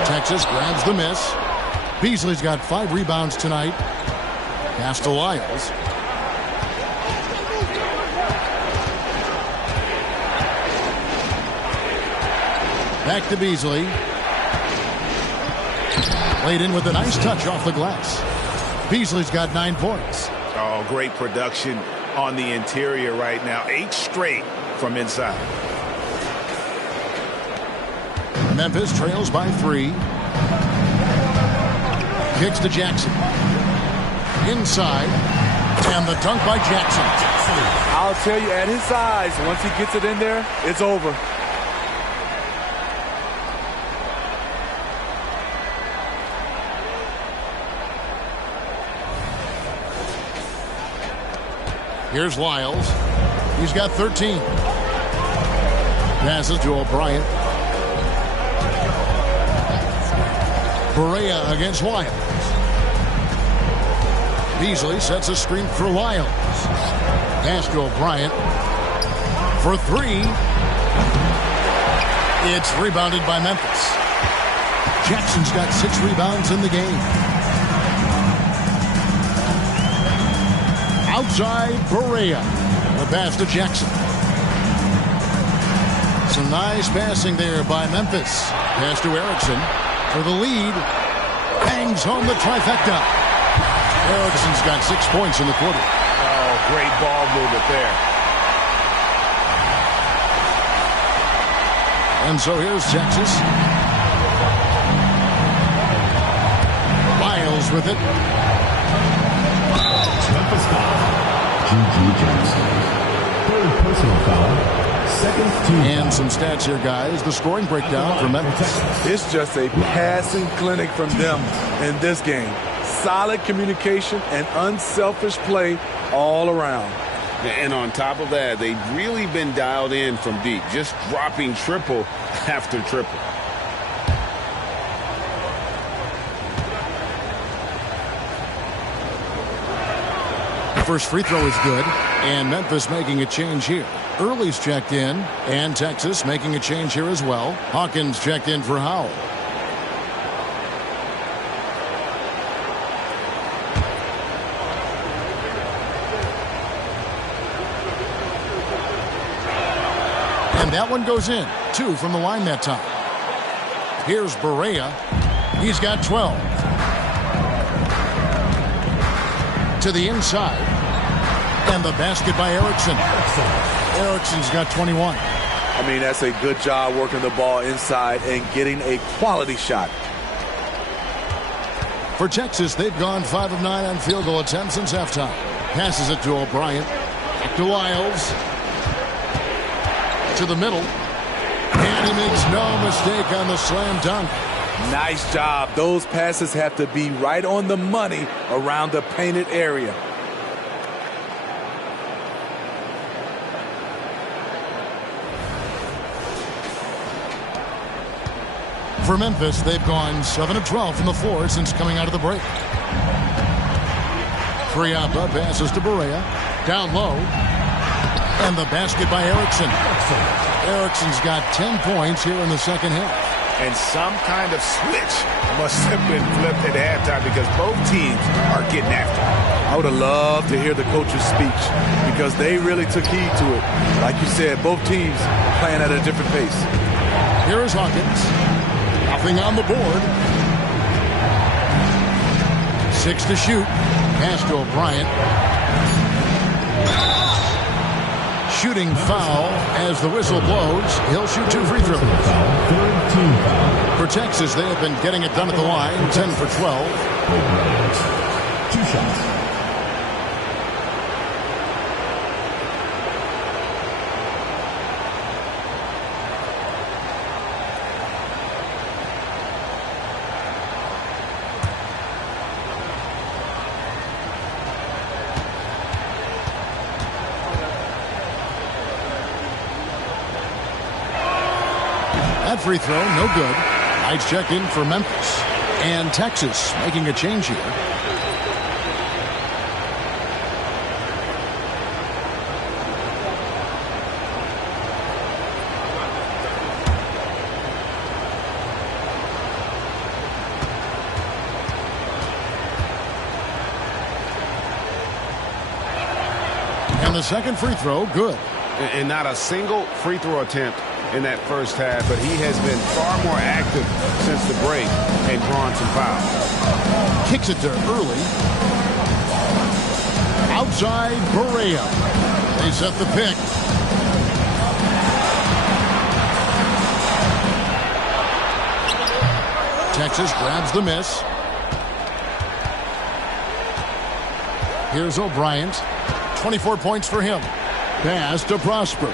Texas grabs the miss. Beasley's got 5 rebounds tonight. Pass to Wiles. Back to Beasley. Laid in with a nice touch off the glass. Beasley's got 9 points. Oh, great production on the interior right now. 8 straight from inside. Memphis trails by 3. Kicks to Jackson. Inside. And the dunk by Jackson. I'll tell you, at his size, once he gets it in there, it's over. Here's Wiles. He's got 13. Passes to O'Brien. Barea against Wiles. Beasley sets a screen for Wiles. Pass to O'Brien. For 3. It's rebounded by Memphis. Jackson's got 6 rebounds in the game. Outside, Barea. The pass to Jackson. Some nice passing there by Memphis. Pass to Erickson for the lead. Bangs home the trifecta. Erickson's got 6 points in the quarter. Oh, great ball movement there. And so here's Texas. Wiles with it. Memphis foul. G.G. Jackson. Third personal foul. Second team And foul. some stats here, guys. The scoring breakdown for Memphis. It's just a passing clinic from them in this game. Solid communication and unselfish play all around. And on top of that, they've really been dialed in from deep, just dropping triple after triple. First free throw is good, and Memphis making a change here. Early's checked in, and Texas making a change here as well. Hawkins checked in for Howell. And that one goes in. 2 from the line that time. Here's Barea. He's got 12. To the inside. And the basket by Erickson. Erickson's got 21. I mean, that's a good job working the ball inside and getting a quality shot. For Texas, they've gone 5 of 9 on field goal attempts since halftime. Passes it to O'Brien. Back to Wiles. To the middle. And he makes no mistake on the slam dunk. Nice job. Those passes have to be right on the money around the painted area. For Memphis, they've gone 7 of 12 from the floor since coming out of the break. Kriapa passes to Barea. Down low. And the basket by Erickson. Erickson's got 10 points here in the second half. And some kind of switch must have been flipped at halftime because both teams are getting after it. I would have loved to hear the coach's speech because they really took heed to it. Like you said, both teams playing at a different pace. Here is Hawkins. Nothing on the board. 6 to shoot. Pass to O'Brien. Shooting foul as the whistle blows. He'll shoot 2 free throws. For Texas, they have been getting it done at the line. 10 for 12. 2 shots. That free throw, no good. Knights check in for Memphis. And Texas making a change here. And the second free throw, good. And not a single free throw attempt in that first half, but he has been far more active since the break and drawn some fouls. Kicks it to early. Outside Barea. They set the pick. Texas grabs the miss. Here's O'Brien. 24 points for him. Pass to Prosper.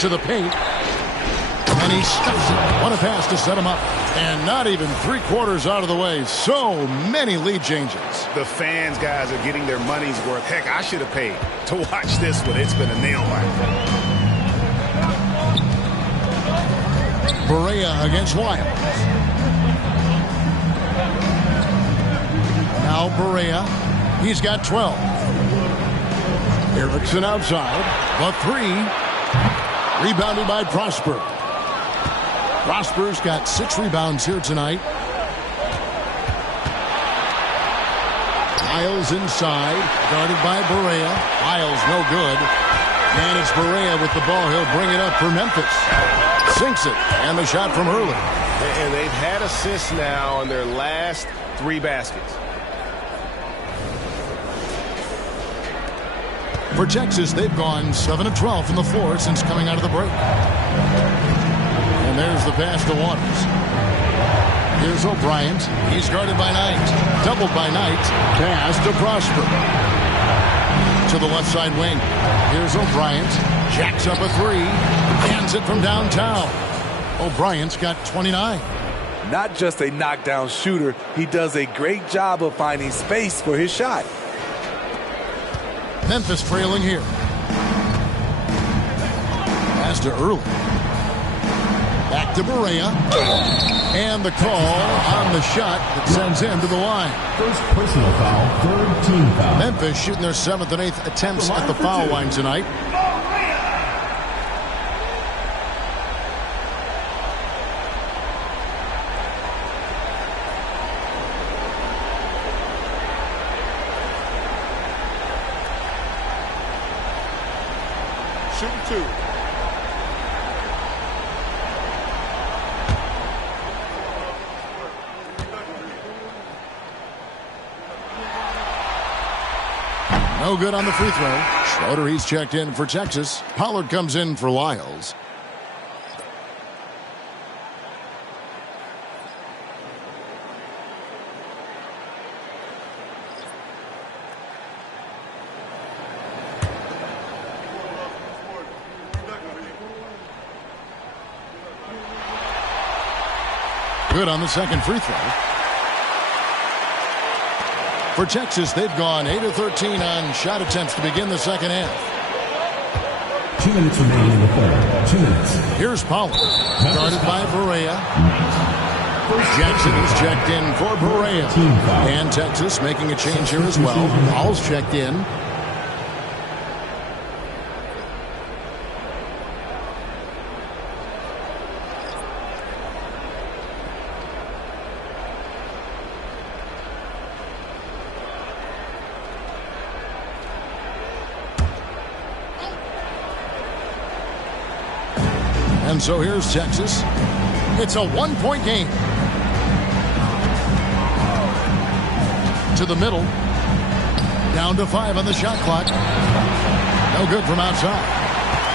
To the paint. And he stuffs it. What a pass to set him up. And not even 3/4 out of the way. So many lead changes. The fans, guys, are getting their money's worth. Heck, I should have paid to watch this one. It's been a nail biter. Barea against Wiles. Now Barea. He's got 12. Erickson outside. The 3. Rebounded by Prosper. Prosper's got 6 rebounds here tonight. Wiles inside. Guarded by Barea. Wiles no good. And it's Barea with the ball. He'll bring it up for Memphis. Sinks it. And the shot from early. And they've had assists now on their last 3 baskets. For Texas, they've gone 7 of 12 from the floor since coming out of the break. And there's the pass to Waters. Here's O'Brien. He's guarded by Knight. Doubled by Knight. Pass to Prosper. To the left side wing. Here's O'Brien. Jacks up a 3. Hands it from downtown. O'Brien's got 29. Not just a knockdown shooter, he does a great job of finding space for his shot. Memphis trailing here. Pass to Early. Back to Barea. And the call on the shot that sends him to the line. First personal foul, third team foul. Memphis shooting their 7th and 8th attempts at the foul line tonight. Shooting 2. No good on the free throw. Schroeder, he's checked in for Texas. Pollard comes in for Lyles. Good on the second free throw. For Texas, they've gone 8 of 13 on shot attempts to begin the second half. 2 minutes remaining in the third. 2 minutes. Here's Pollard, guarded by Barea. Jackson is checked in for Barea. And Texas making a change here as well. Hall's checked in. And so here's Texas. It's a one-point game. To the middle. Down to 5 on the shot clock. No good from outside.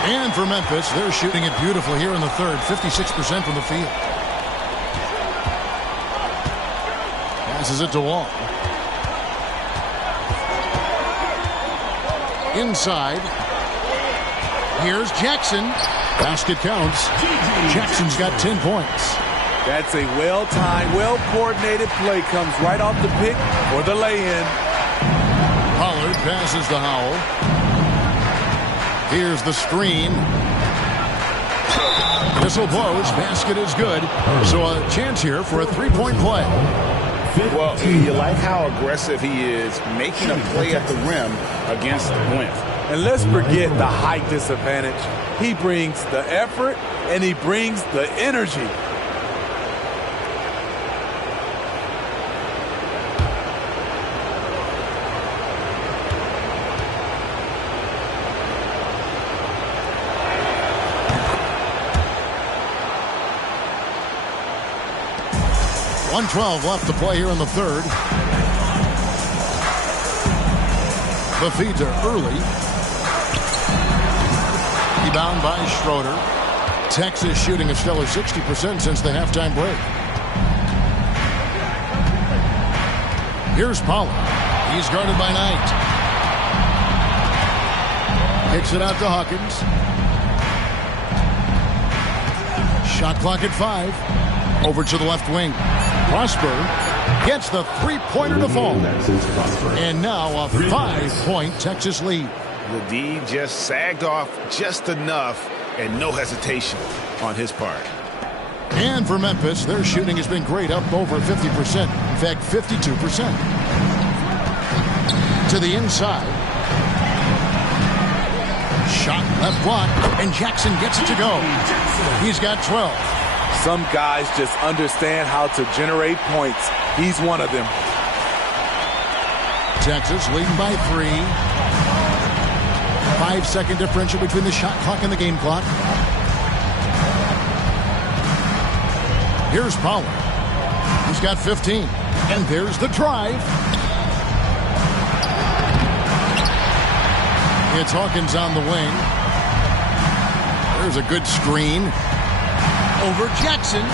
And for Memphis, they're shooting it beautifully here in the third. 56% from the field. Passes it to Wall. Inside. Here's Jackson. Basket counts. Jackson's got 10 points. That's a well-timed, well-coordinated play. Comes right off the pick or the lay-in. Pollard passes to Howell. Here's the screen. Whistle blows. Basket is good. So a chance here for a three-point play. Well, you like how aggressive he is making a play at the rim against length. And let's forget the height disadvantage. He brings the effort and he brings the energy. .112 left to play here in the third. The feed to Early. Rebound by Schroeder. Texas shooting a stellar 60% since the halftime break. Here's Pollard. He's guarded by Knight. Kicks it out to Hawkins. Shot clock at 5. Over to the left wing. Prosper gets the three-pointer to fall. And now a 5-point Texas lead. The D just sagged off just enough and no hesitation on his part. And for Memphis, their shooting has been great, up over 50%. In fact, 52%. To the inside. Shot left block, and Jackson gets it to go. He's got 12. Some guys just understand how to generate points. He's one of them. Texas leading by 3. 5-second differential between the shot clock and the game clock. Here's Pollard. He's got 15. And there's the drive. It's Hawkins on the wing. There's a good screen. Over Jackson.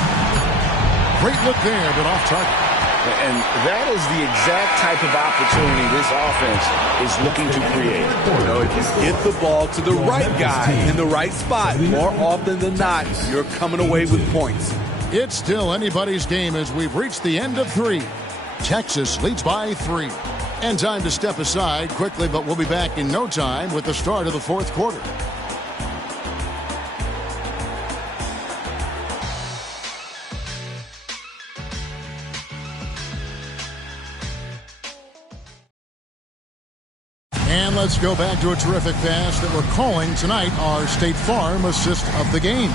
Great look there, but off target. And that is the exact type of opportunity this offense is looking to create. You know, if you get the ball to the right guy in the right spot, more often than not, you're coming away with points. It's still anybody's game as we've reached the end of 3. Texas leads by 3. And time to step aside quickly, but we'll be back in no time with the start of the 4th quarter. And let's go back to a terrific pass that we're calling tonight our State Farm assist of the game.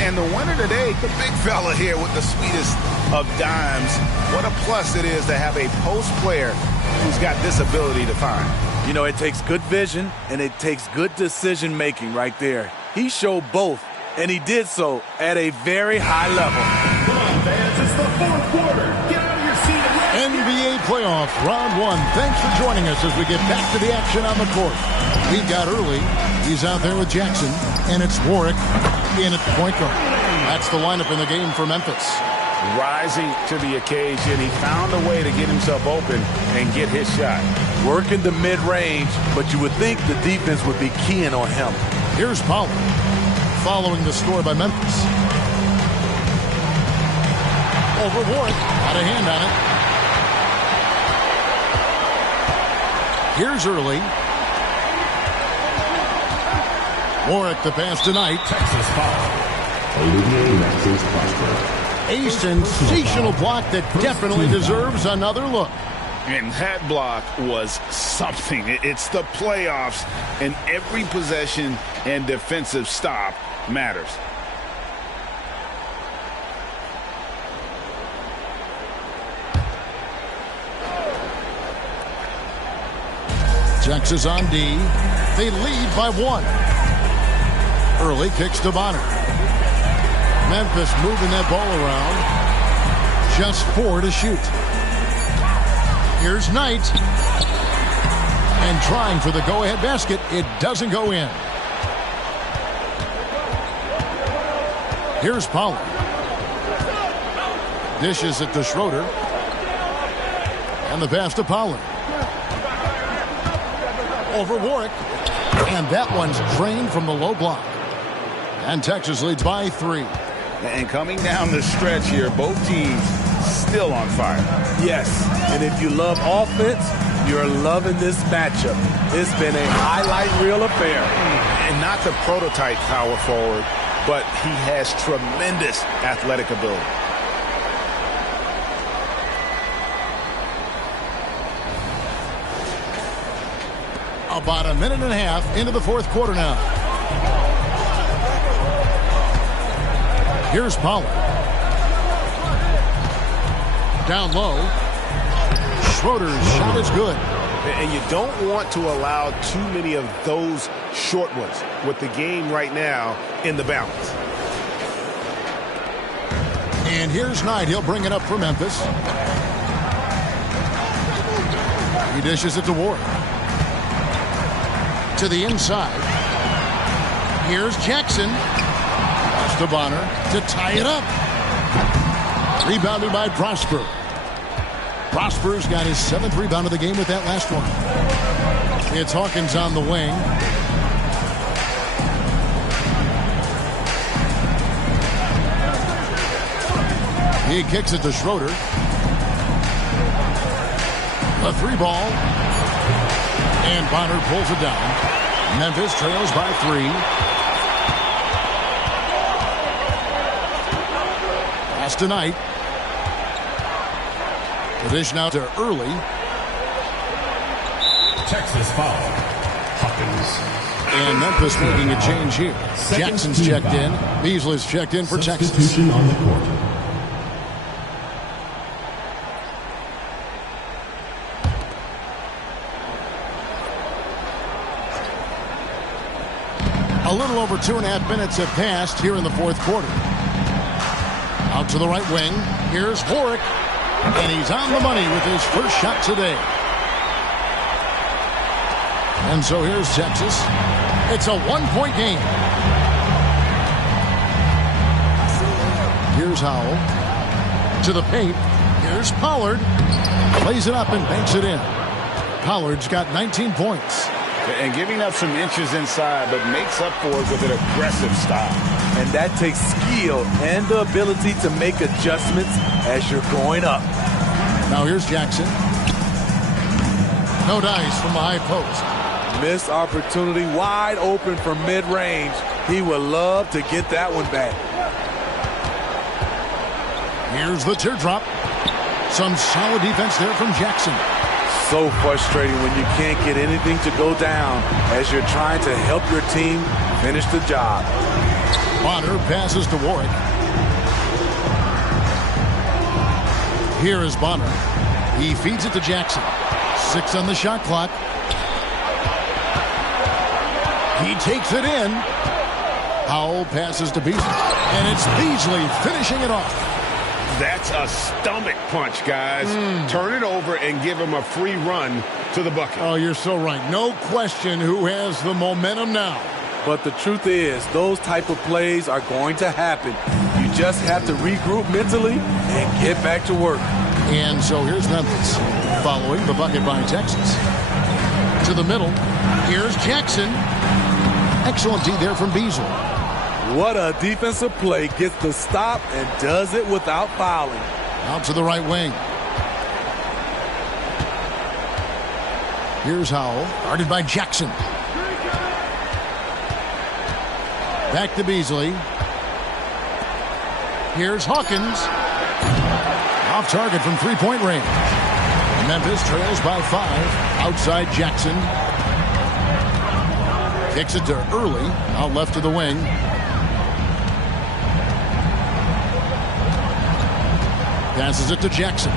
And the winner today, the big fella here with the sweetest of dimes. What a plus it is to have a post player who's got this ability to find. You know, it takes good vision and it takes good decision making right there. He showed both, and he did so at a very high level. Come on, fans, it's the 4th quarter. Get out of your seat and NBA playoff round 1. Thanks for joining us as we get back to the action on the court. We've got Early. He's out there with Jackson, and it's Warwick in at the point guard. That's the lineup in the game for Memphis. Rising to the occasion, he found a way to get himself open and get his shot. Working the mid-range, but you would think the defense would be keying on him. Here's Pollard, following the score by Memphis. Over Warwick, got a hand on it. Here's Early. Warwick the pass tonight. Texas foul. Olivier Alexis Prosper. A sensational block that definitely deserves another look. And that block was something. It's the playoffs, and every possession and defensive stop matters. Texas on D. They lead by 1. Early kicks to Bonner. Memphis moving that ball around. Just 4 to shoot. Here's Knight. And trying for the go-ahead basket. It doesn't go in. Here's Pollard. Dishes it to Schroeder. And the pass to Pollard. Over Warwick. And that one's drained from the low block. And Texas leads by 3. And coming down the stretch here, both teams still on fire. Yes, and if you love offense, you're loving this matchup. It's been a highlight reel affair. And not the prototype power forward, but he has tremendous athletic ability. About a minute and a half into the 4th quarter now. Here's Pollard. Down low. Schroeder's shot is good. And you don't want to allow too many of those short ones with the game right now in the balance. And here's Knight. He'll bring it up for Memphis. He dishes it to Ward. To the inside. Here's Jackson. Pass to Bonner to tie it up. Rebounded by Prosper. Prosper's got his 7th rebound of the game with that last one. It's Hawkins on the wing. He kicks it to Schroeder. A 3 ball. And Bonner pulls it down. Memphis trails by 3. Pass to Knight. The dish now to Early. Texas foul. Hawkins. And Memphis making a change here. Jackson's checked in. Beasley's checked in for Texas. Substitution on the court. A little over 2.5 minutes have passed here in the 4th quarter. Out to the right wing. Here's Warwick. And he's on the money with his first shot today. And so here's Texas. It's a 1-point game. Here's Howell. To the paint. Here's Pollard. Plays it up and banks it in. Pollard's got 19 points. And giving up some inches inside, but makes up for it with an aggressive style. And that takes skill and the ability to make adjustments as you're going up. Now here's Jackson. No dice from the high post. Missed opportunity, wide open for mid-range. He would love to get that one back. Here's the teardrop. Some solid defense there from Jackson. So frustrating when you can't get anything to go down as you're trying to help your team finish the job. Bonner passes to Warwick. Here is Bonner. He feeds it to Jackson. 6 on the shot clock. He takes it in. Howell passes to Beasley. And it's Beasley finishing it off. That's a stomach punch, guys. Turn it over and give him a free run to the bucket. Oh, you're so right. No question who has the momentum now. But the truth is, those type of plays are going to happen. You just have to regroup mentally and get back to work. And so here's Memphis, following the bucket by Texas. To the middle, here's Jackson. Excellent D there from Beasley. What a defensive play. Gets the stop and does it without fouling. Out to the right wing. Here's Howell, guarded by Jackson. Back to Beasley. Here's Hawkins. Off target from three-point range. Memphis trails by 5. Outside Jackson. Kicks it to Early. Out left to the wing. Passes it to Jackson.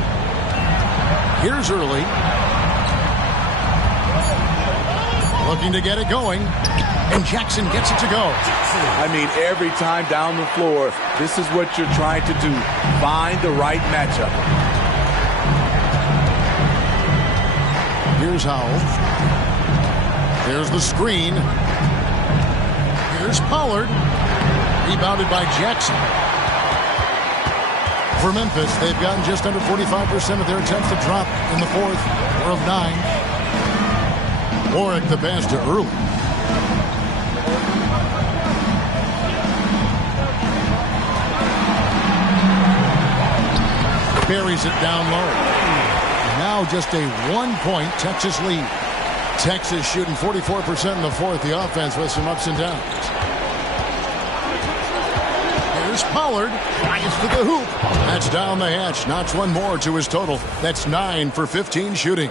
Here's Early. Looking to get it going. And Jackson gets it to go. I mean, every time down the floor, this is what you're trying to do. Find the right matchup. Here's Howell. There's the screen. Here's Pollard. Rebounded by Jackson. For Memphis, they've gotten just under 45% of their attempts to drop in the fourth. 4 of 9. Warwick the pass to Early. Buries it down low. Now just a 1-point Texas lead. Texas shooting 44% in the fourth. The offense with some ups and downs. Here's Pollard. Flies to the hoop. That's down the hatch. Knocks one more to his total. That's 9 for 15 shooting.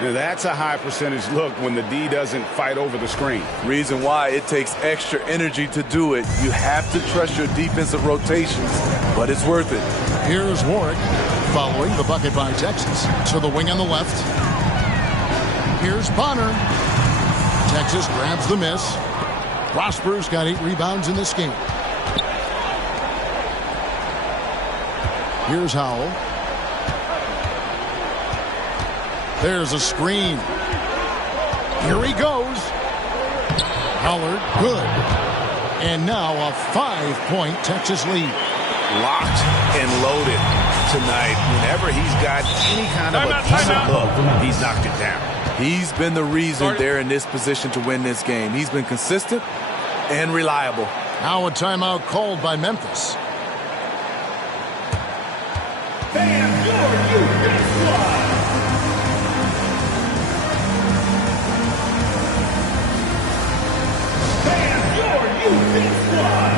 Now that's a high percentage look when the D doesn't fight over the screen. Reason why it takes extra energy to do it. You have to trust your defensive rotations, but it's worth it. Here's Warwick following the bucket by Texas. To the wing on the left. Here's Bonner. Texas grabs the miss. Prosper's got 8 rebounds in this game. Here's Howell. There's a screen. Here he goes. Howard, good. And now a 5-point Texas lead. Locked and loaded tonight. Whenever he's got any kind of a decent look, he's knocked it down. He's been the reason they're in this position to win this game. He's been consistent and reliable. Now a timeout called by Memphis. Fans, your youth squad. Fans, your youth squad.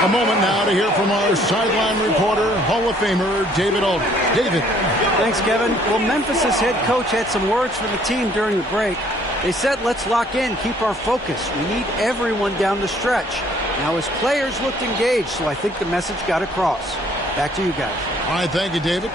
A moment now to hear from our sideline reporter, Hall of Famer David Aldridge. David. Thanks, Kevin. Well, Memphis's head coach had some words for the team during the break. They said, let's lock in, keep our focus. We need everyone down the stretch. Now, his players looked engaged, so I think the message got across. Back to you guys. All right, thank you, David.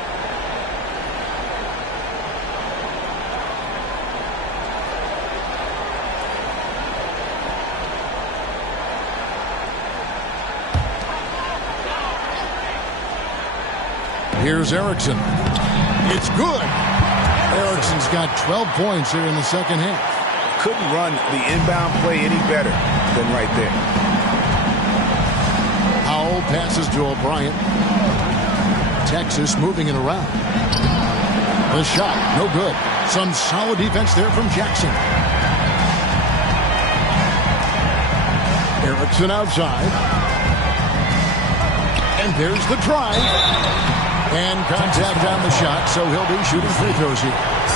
Here's Erickson. It's good. Erickson's got 12 points here in the second half. Couldn't run the inbound play any better than right there. Howell passes to O'Brien. Texas moving it around. The shot, no good. Some solid defense there from Jackson. Erickson outside. And there's the drive. And contact on the shot, so he'll be shooting free throws here.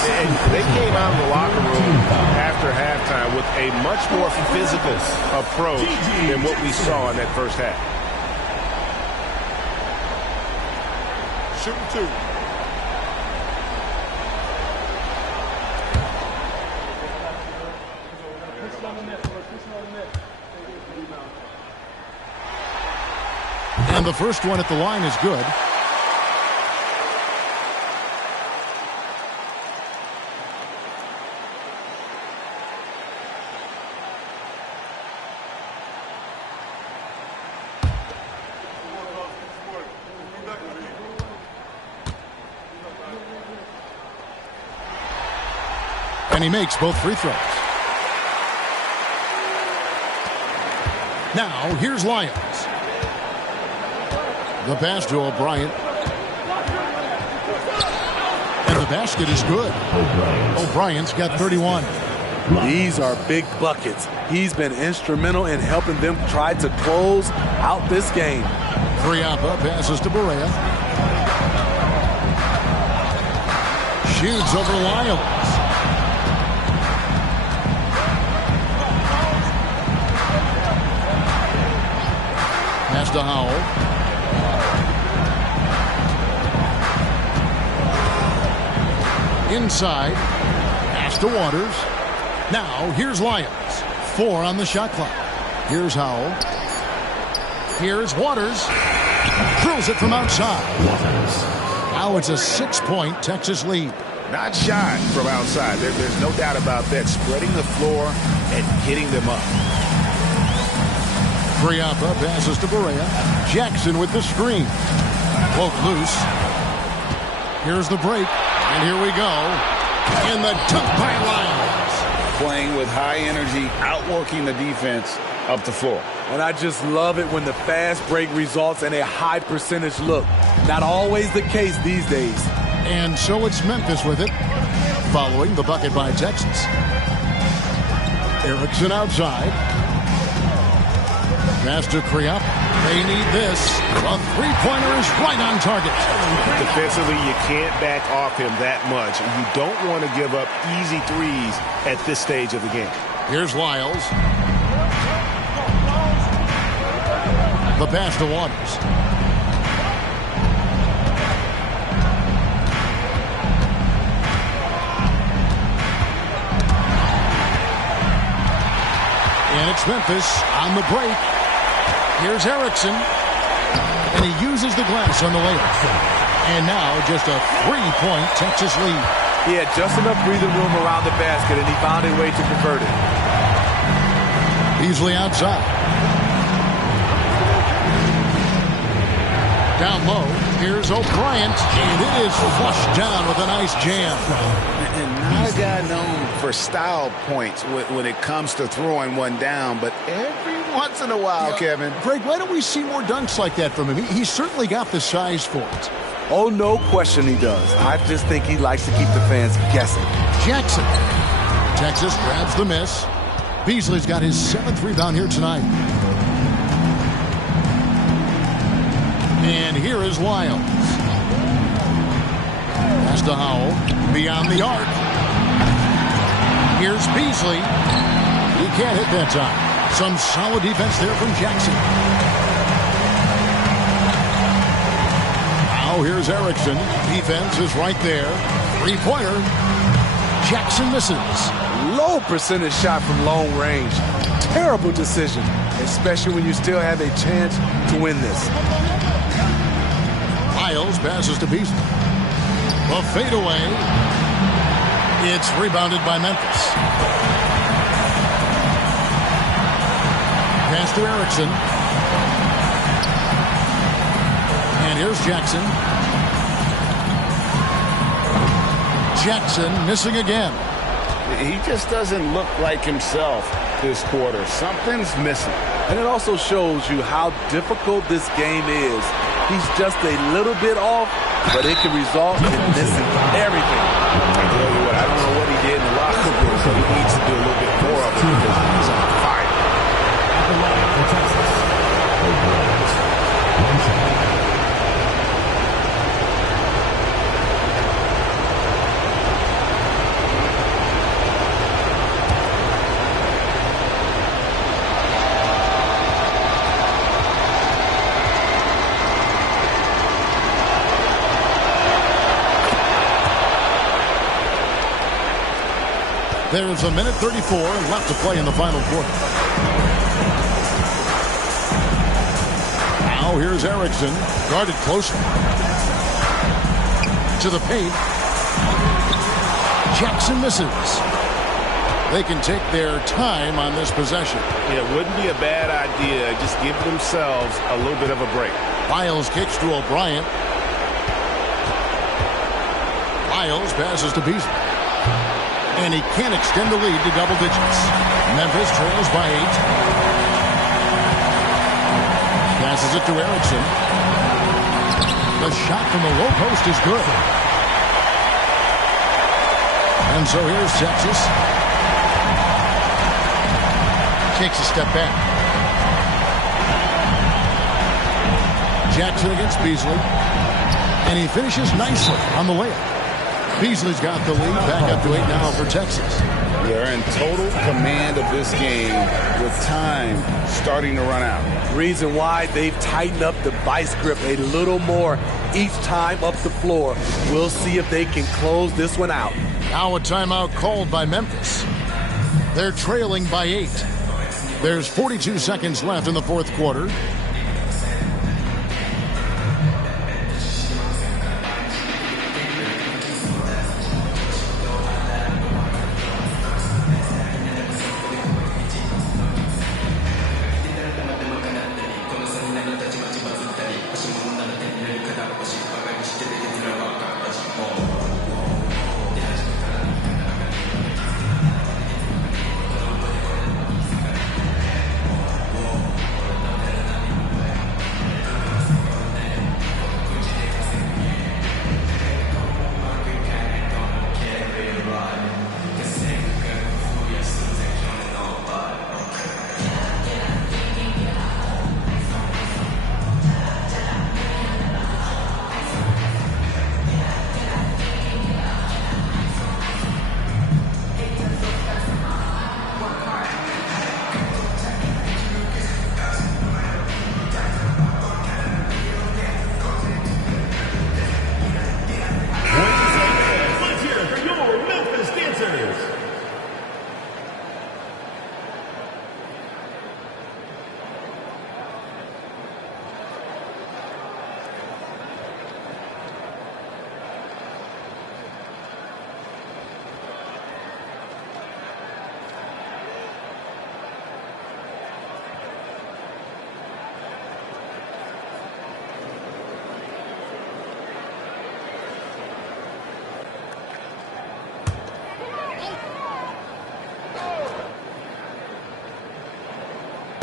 And they came out of the locker room after halftime with a much more physical approach than what we saw in that first half. Shooting 2. And the first one at the line is good. And he makes both free throws. Now, here's Lyons. The pass to O'Brien. And the basket is good. O'Brien's got 31. These are big buckets. He's been instrumental in helping them try to close out this game. Kriapa passes to Barea. Shoots over Lyons. Pass to Howell. Inside. Pass to Waters. Now, here's Lyons. 4 on the shot clock. Here's Howell. Here's Waters. Drills it from outside. Now it's a 6-point Texas lead. Not shy from outside. There's no doubt about that. Spreading the floor and getting them up. Kriapa passes to Barea. Jackson with the screen. Both loose. Here's the break. And here we go. In the dunk by Lyons. Playing with high energy, outworking the defense up the floor. And I just love it when the fast break results in a high percentage look. Not always the case these days. And so it's Memphis with it, following the bucket by Texas. Erickson outside. Pass to Kriapa. They need this. A three-pointer is right on target. Defensively, you can't back off him that much. You don't want to give up easy threes at this stage of the game. Here's Lyles. The pass to Waters. And it's Memphis on the break. Here's Erickson. And he uses the glass on the layup. And now just a 3-point Texas lead. He had just enough breathing room around the basket, and he found a way to convert it. Beasley outside. Down low. Here's O'Brien. And it is flushed down with a nice jam. And not a guy known for style points when it comes to throwing one down, but every once in a while, Kevin. Greg, why don't we see more dunks like that from him? He's certainly got the size for it. Oh, no question he does. I just think he likes to keep the fans guessing. Jackson. Texas grabs the miss. Beasley's got his 7th rebound here tonight. And here is Lyles. Pass to Howell. Beyond the arc. Here's Beasley. He can't hit that time. Some solid defense there from Jackson. here's Erickson. Defense is right there. Three-pointer. Jackson misses. Low percentage shot from long range. Terrible decision, especially when you still have a chance to win this. Miles passes to Beasley. A fadeaway. It's rebounded by Memphis. Pass to Erickson. And here's Jackson. Jackson missing again. He just doesn't look like himself this quarter. Something's missing. And it also shows you how difficult this game is. He's just a little bit off, but it can result in missing everything. I tell you what, I don't know what he did in the locker room, so he needs to do a little bit more of it because he's on fire. There's a minute 34 left to play in the final quarter. Now here's Erickson, guarded closer. To the paint. Jackson misses. They can take their time on this possession. Yeah, it wouldn't be a bad idea. Just give themselves a little bit of a break. Miles kicks to O'Brien. Miles passes to Beasley. And he can't extend the lead to double digits. Memphis trails by 8. Passes it to Erickson. The shot from the low post is good. And so here's Texas. Takes a step back. Jackson against Beasley. And he finishes nicely on the layup. Beasley's got the lead, back up to 8 now for Texas. They're in total command of this game with time starting to run out. Reason why they've tightened up the vice grip a little more each time up the floor. We'll see if they can close this one out. Now a timeout called by Memphis. They're trailing by 8. There's 42 seconds left in the fourth quarter.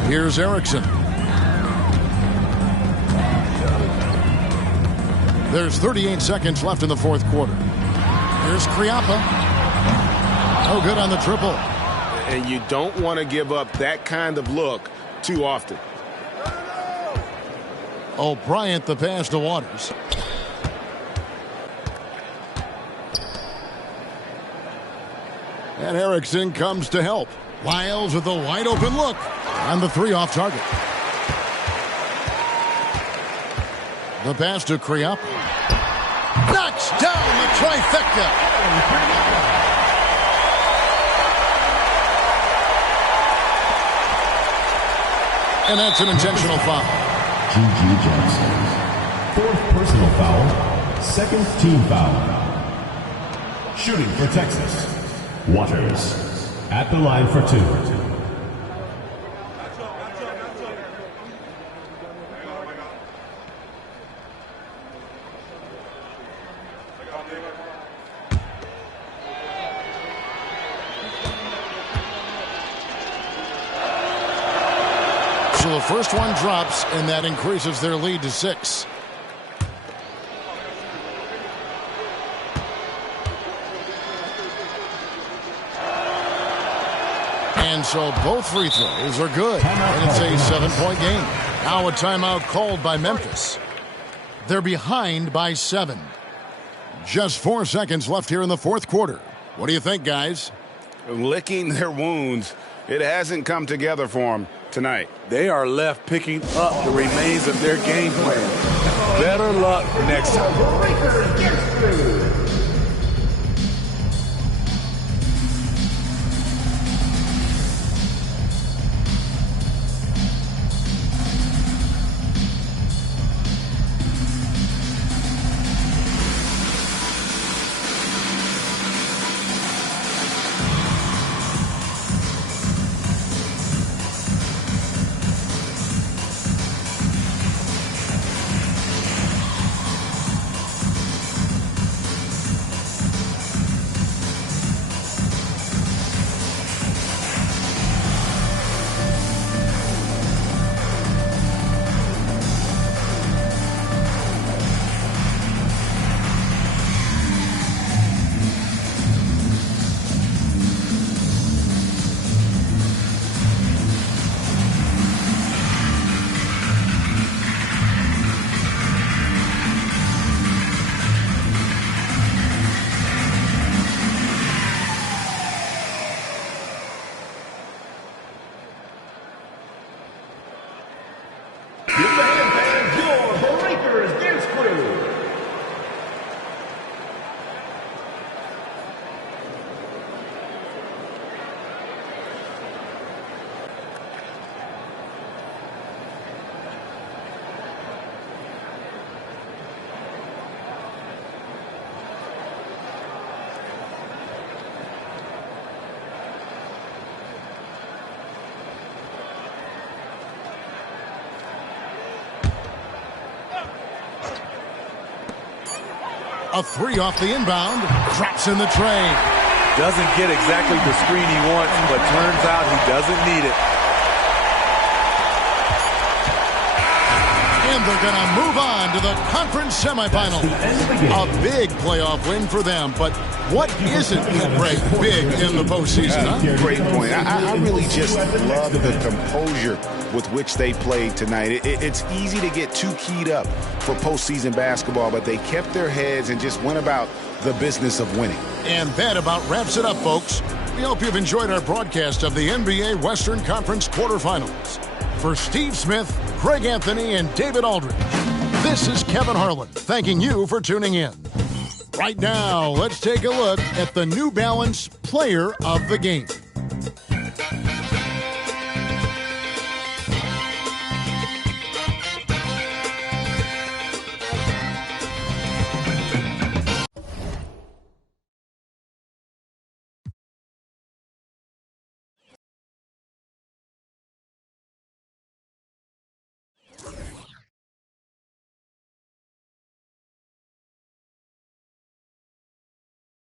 Here's Erickson. There's 38 seconds left in the fourth quarter. Here's Kriapa. No good on the triple. And you don't want to give up that kind of look too often. O'Brien the pass to Waters. And Erickson comes to help. Lyles with a wide open look. And the 3 off target. The pass to Kriapa. Knocks down the trifecta. And that's an intentional foul. G.G. Jackson. Fourth personal foul. Second team foul. Shooting for Texas. Waters. At the line for 2. So the first one drops, and that increases their lead to 6. And so both free throws are good, and it's a 7-point game. Now a timeout called by Memphis. They're behind by 7. Just 4 seconds left here in the fourth quarter. What do you think, guys? Licking their wounds. It hasn't come together for them tonight. They are left picking up the remains of their game plan. Better luck next time. A 3 off the inbound. Drops in the tray. Doesn't get exactly the screen he wants, but turns out he doesn't need it. And they're going to move on to the conference semifinals. A big playoff win for them, but what isn't Greg big in the postseason? Huh? Great point. I really just love the composure with which they played tonight. It's easy to get too keyed up for postseason basketball, but they kept their heads and just went about the business of winning. And that about wraps it up, folks. We hope you've enjoyed our broadcast of the NBA Western Conference quarterfinals. For Steve Smith, Craig Anthony, and David Aldridge, this is Kevin Harlan thanking you for tuning in. Right now, let's take a look at the New Balance Player of the Game.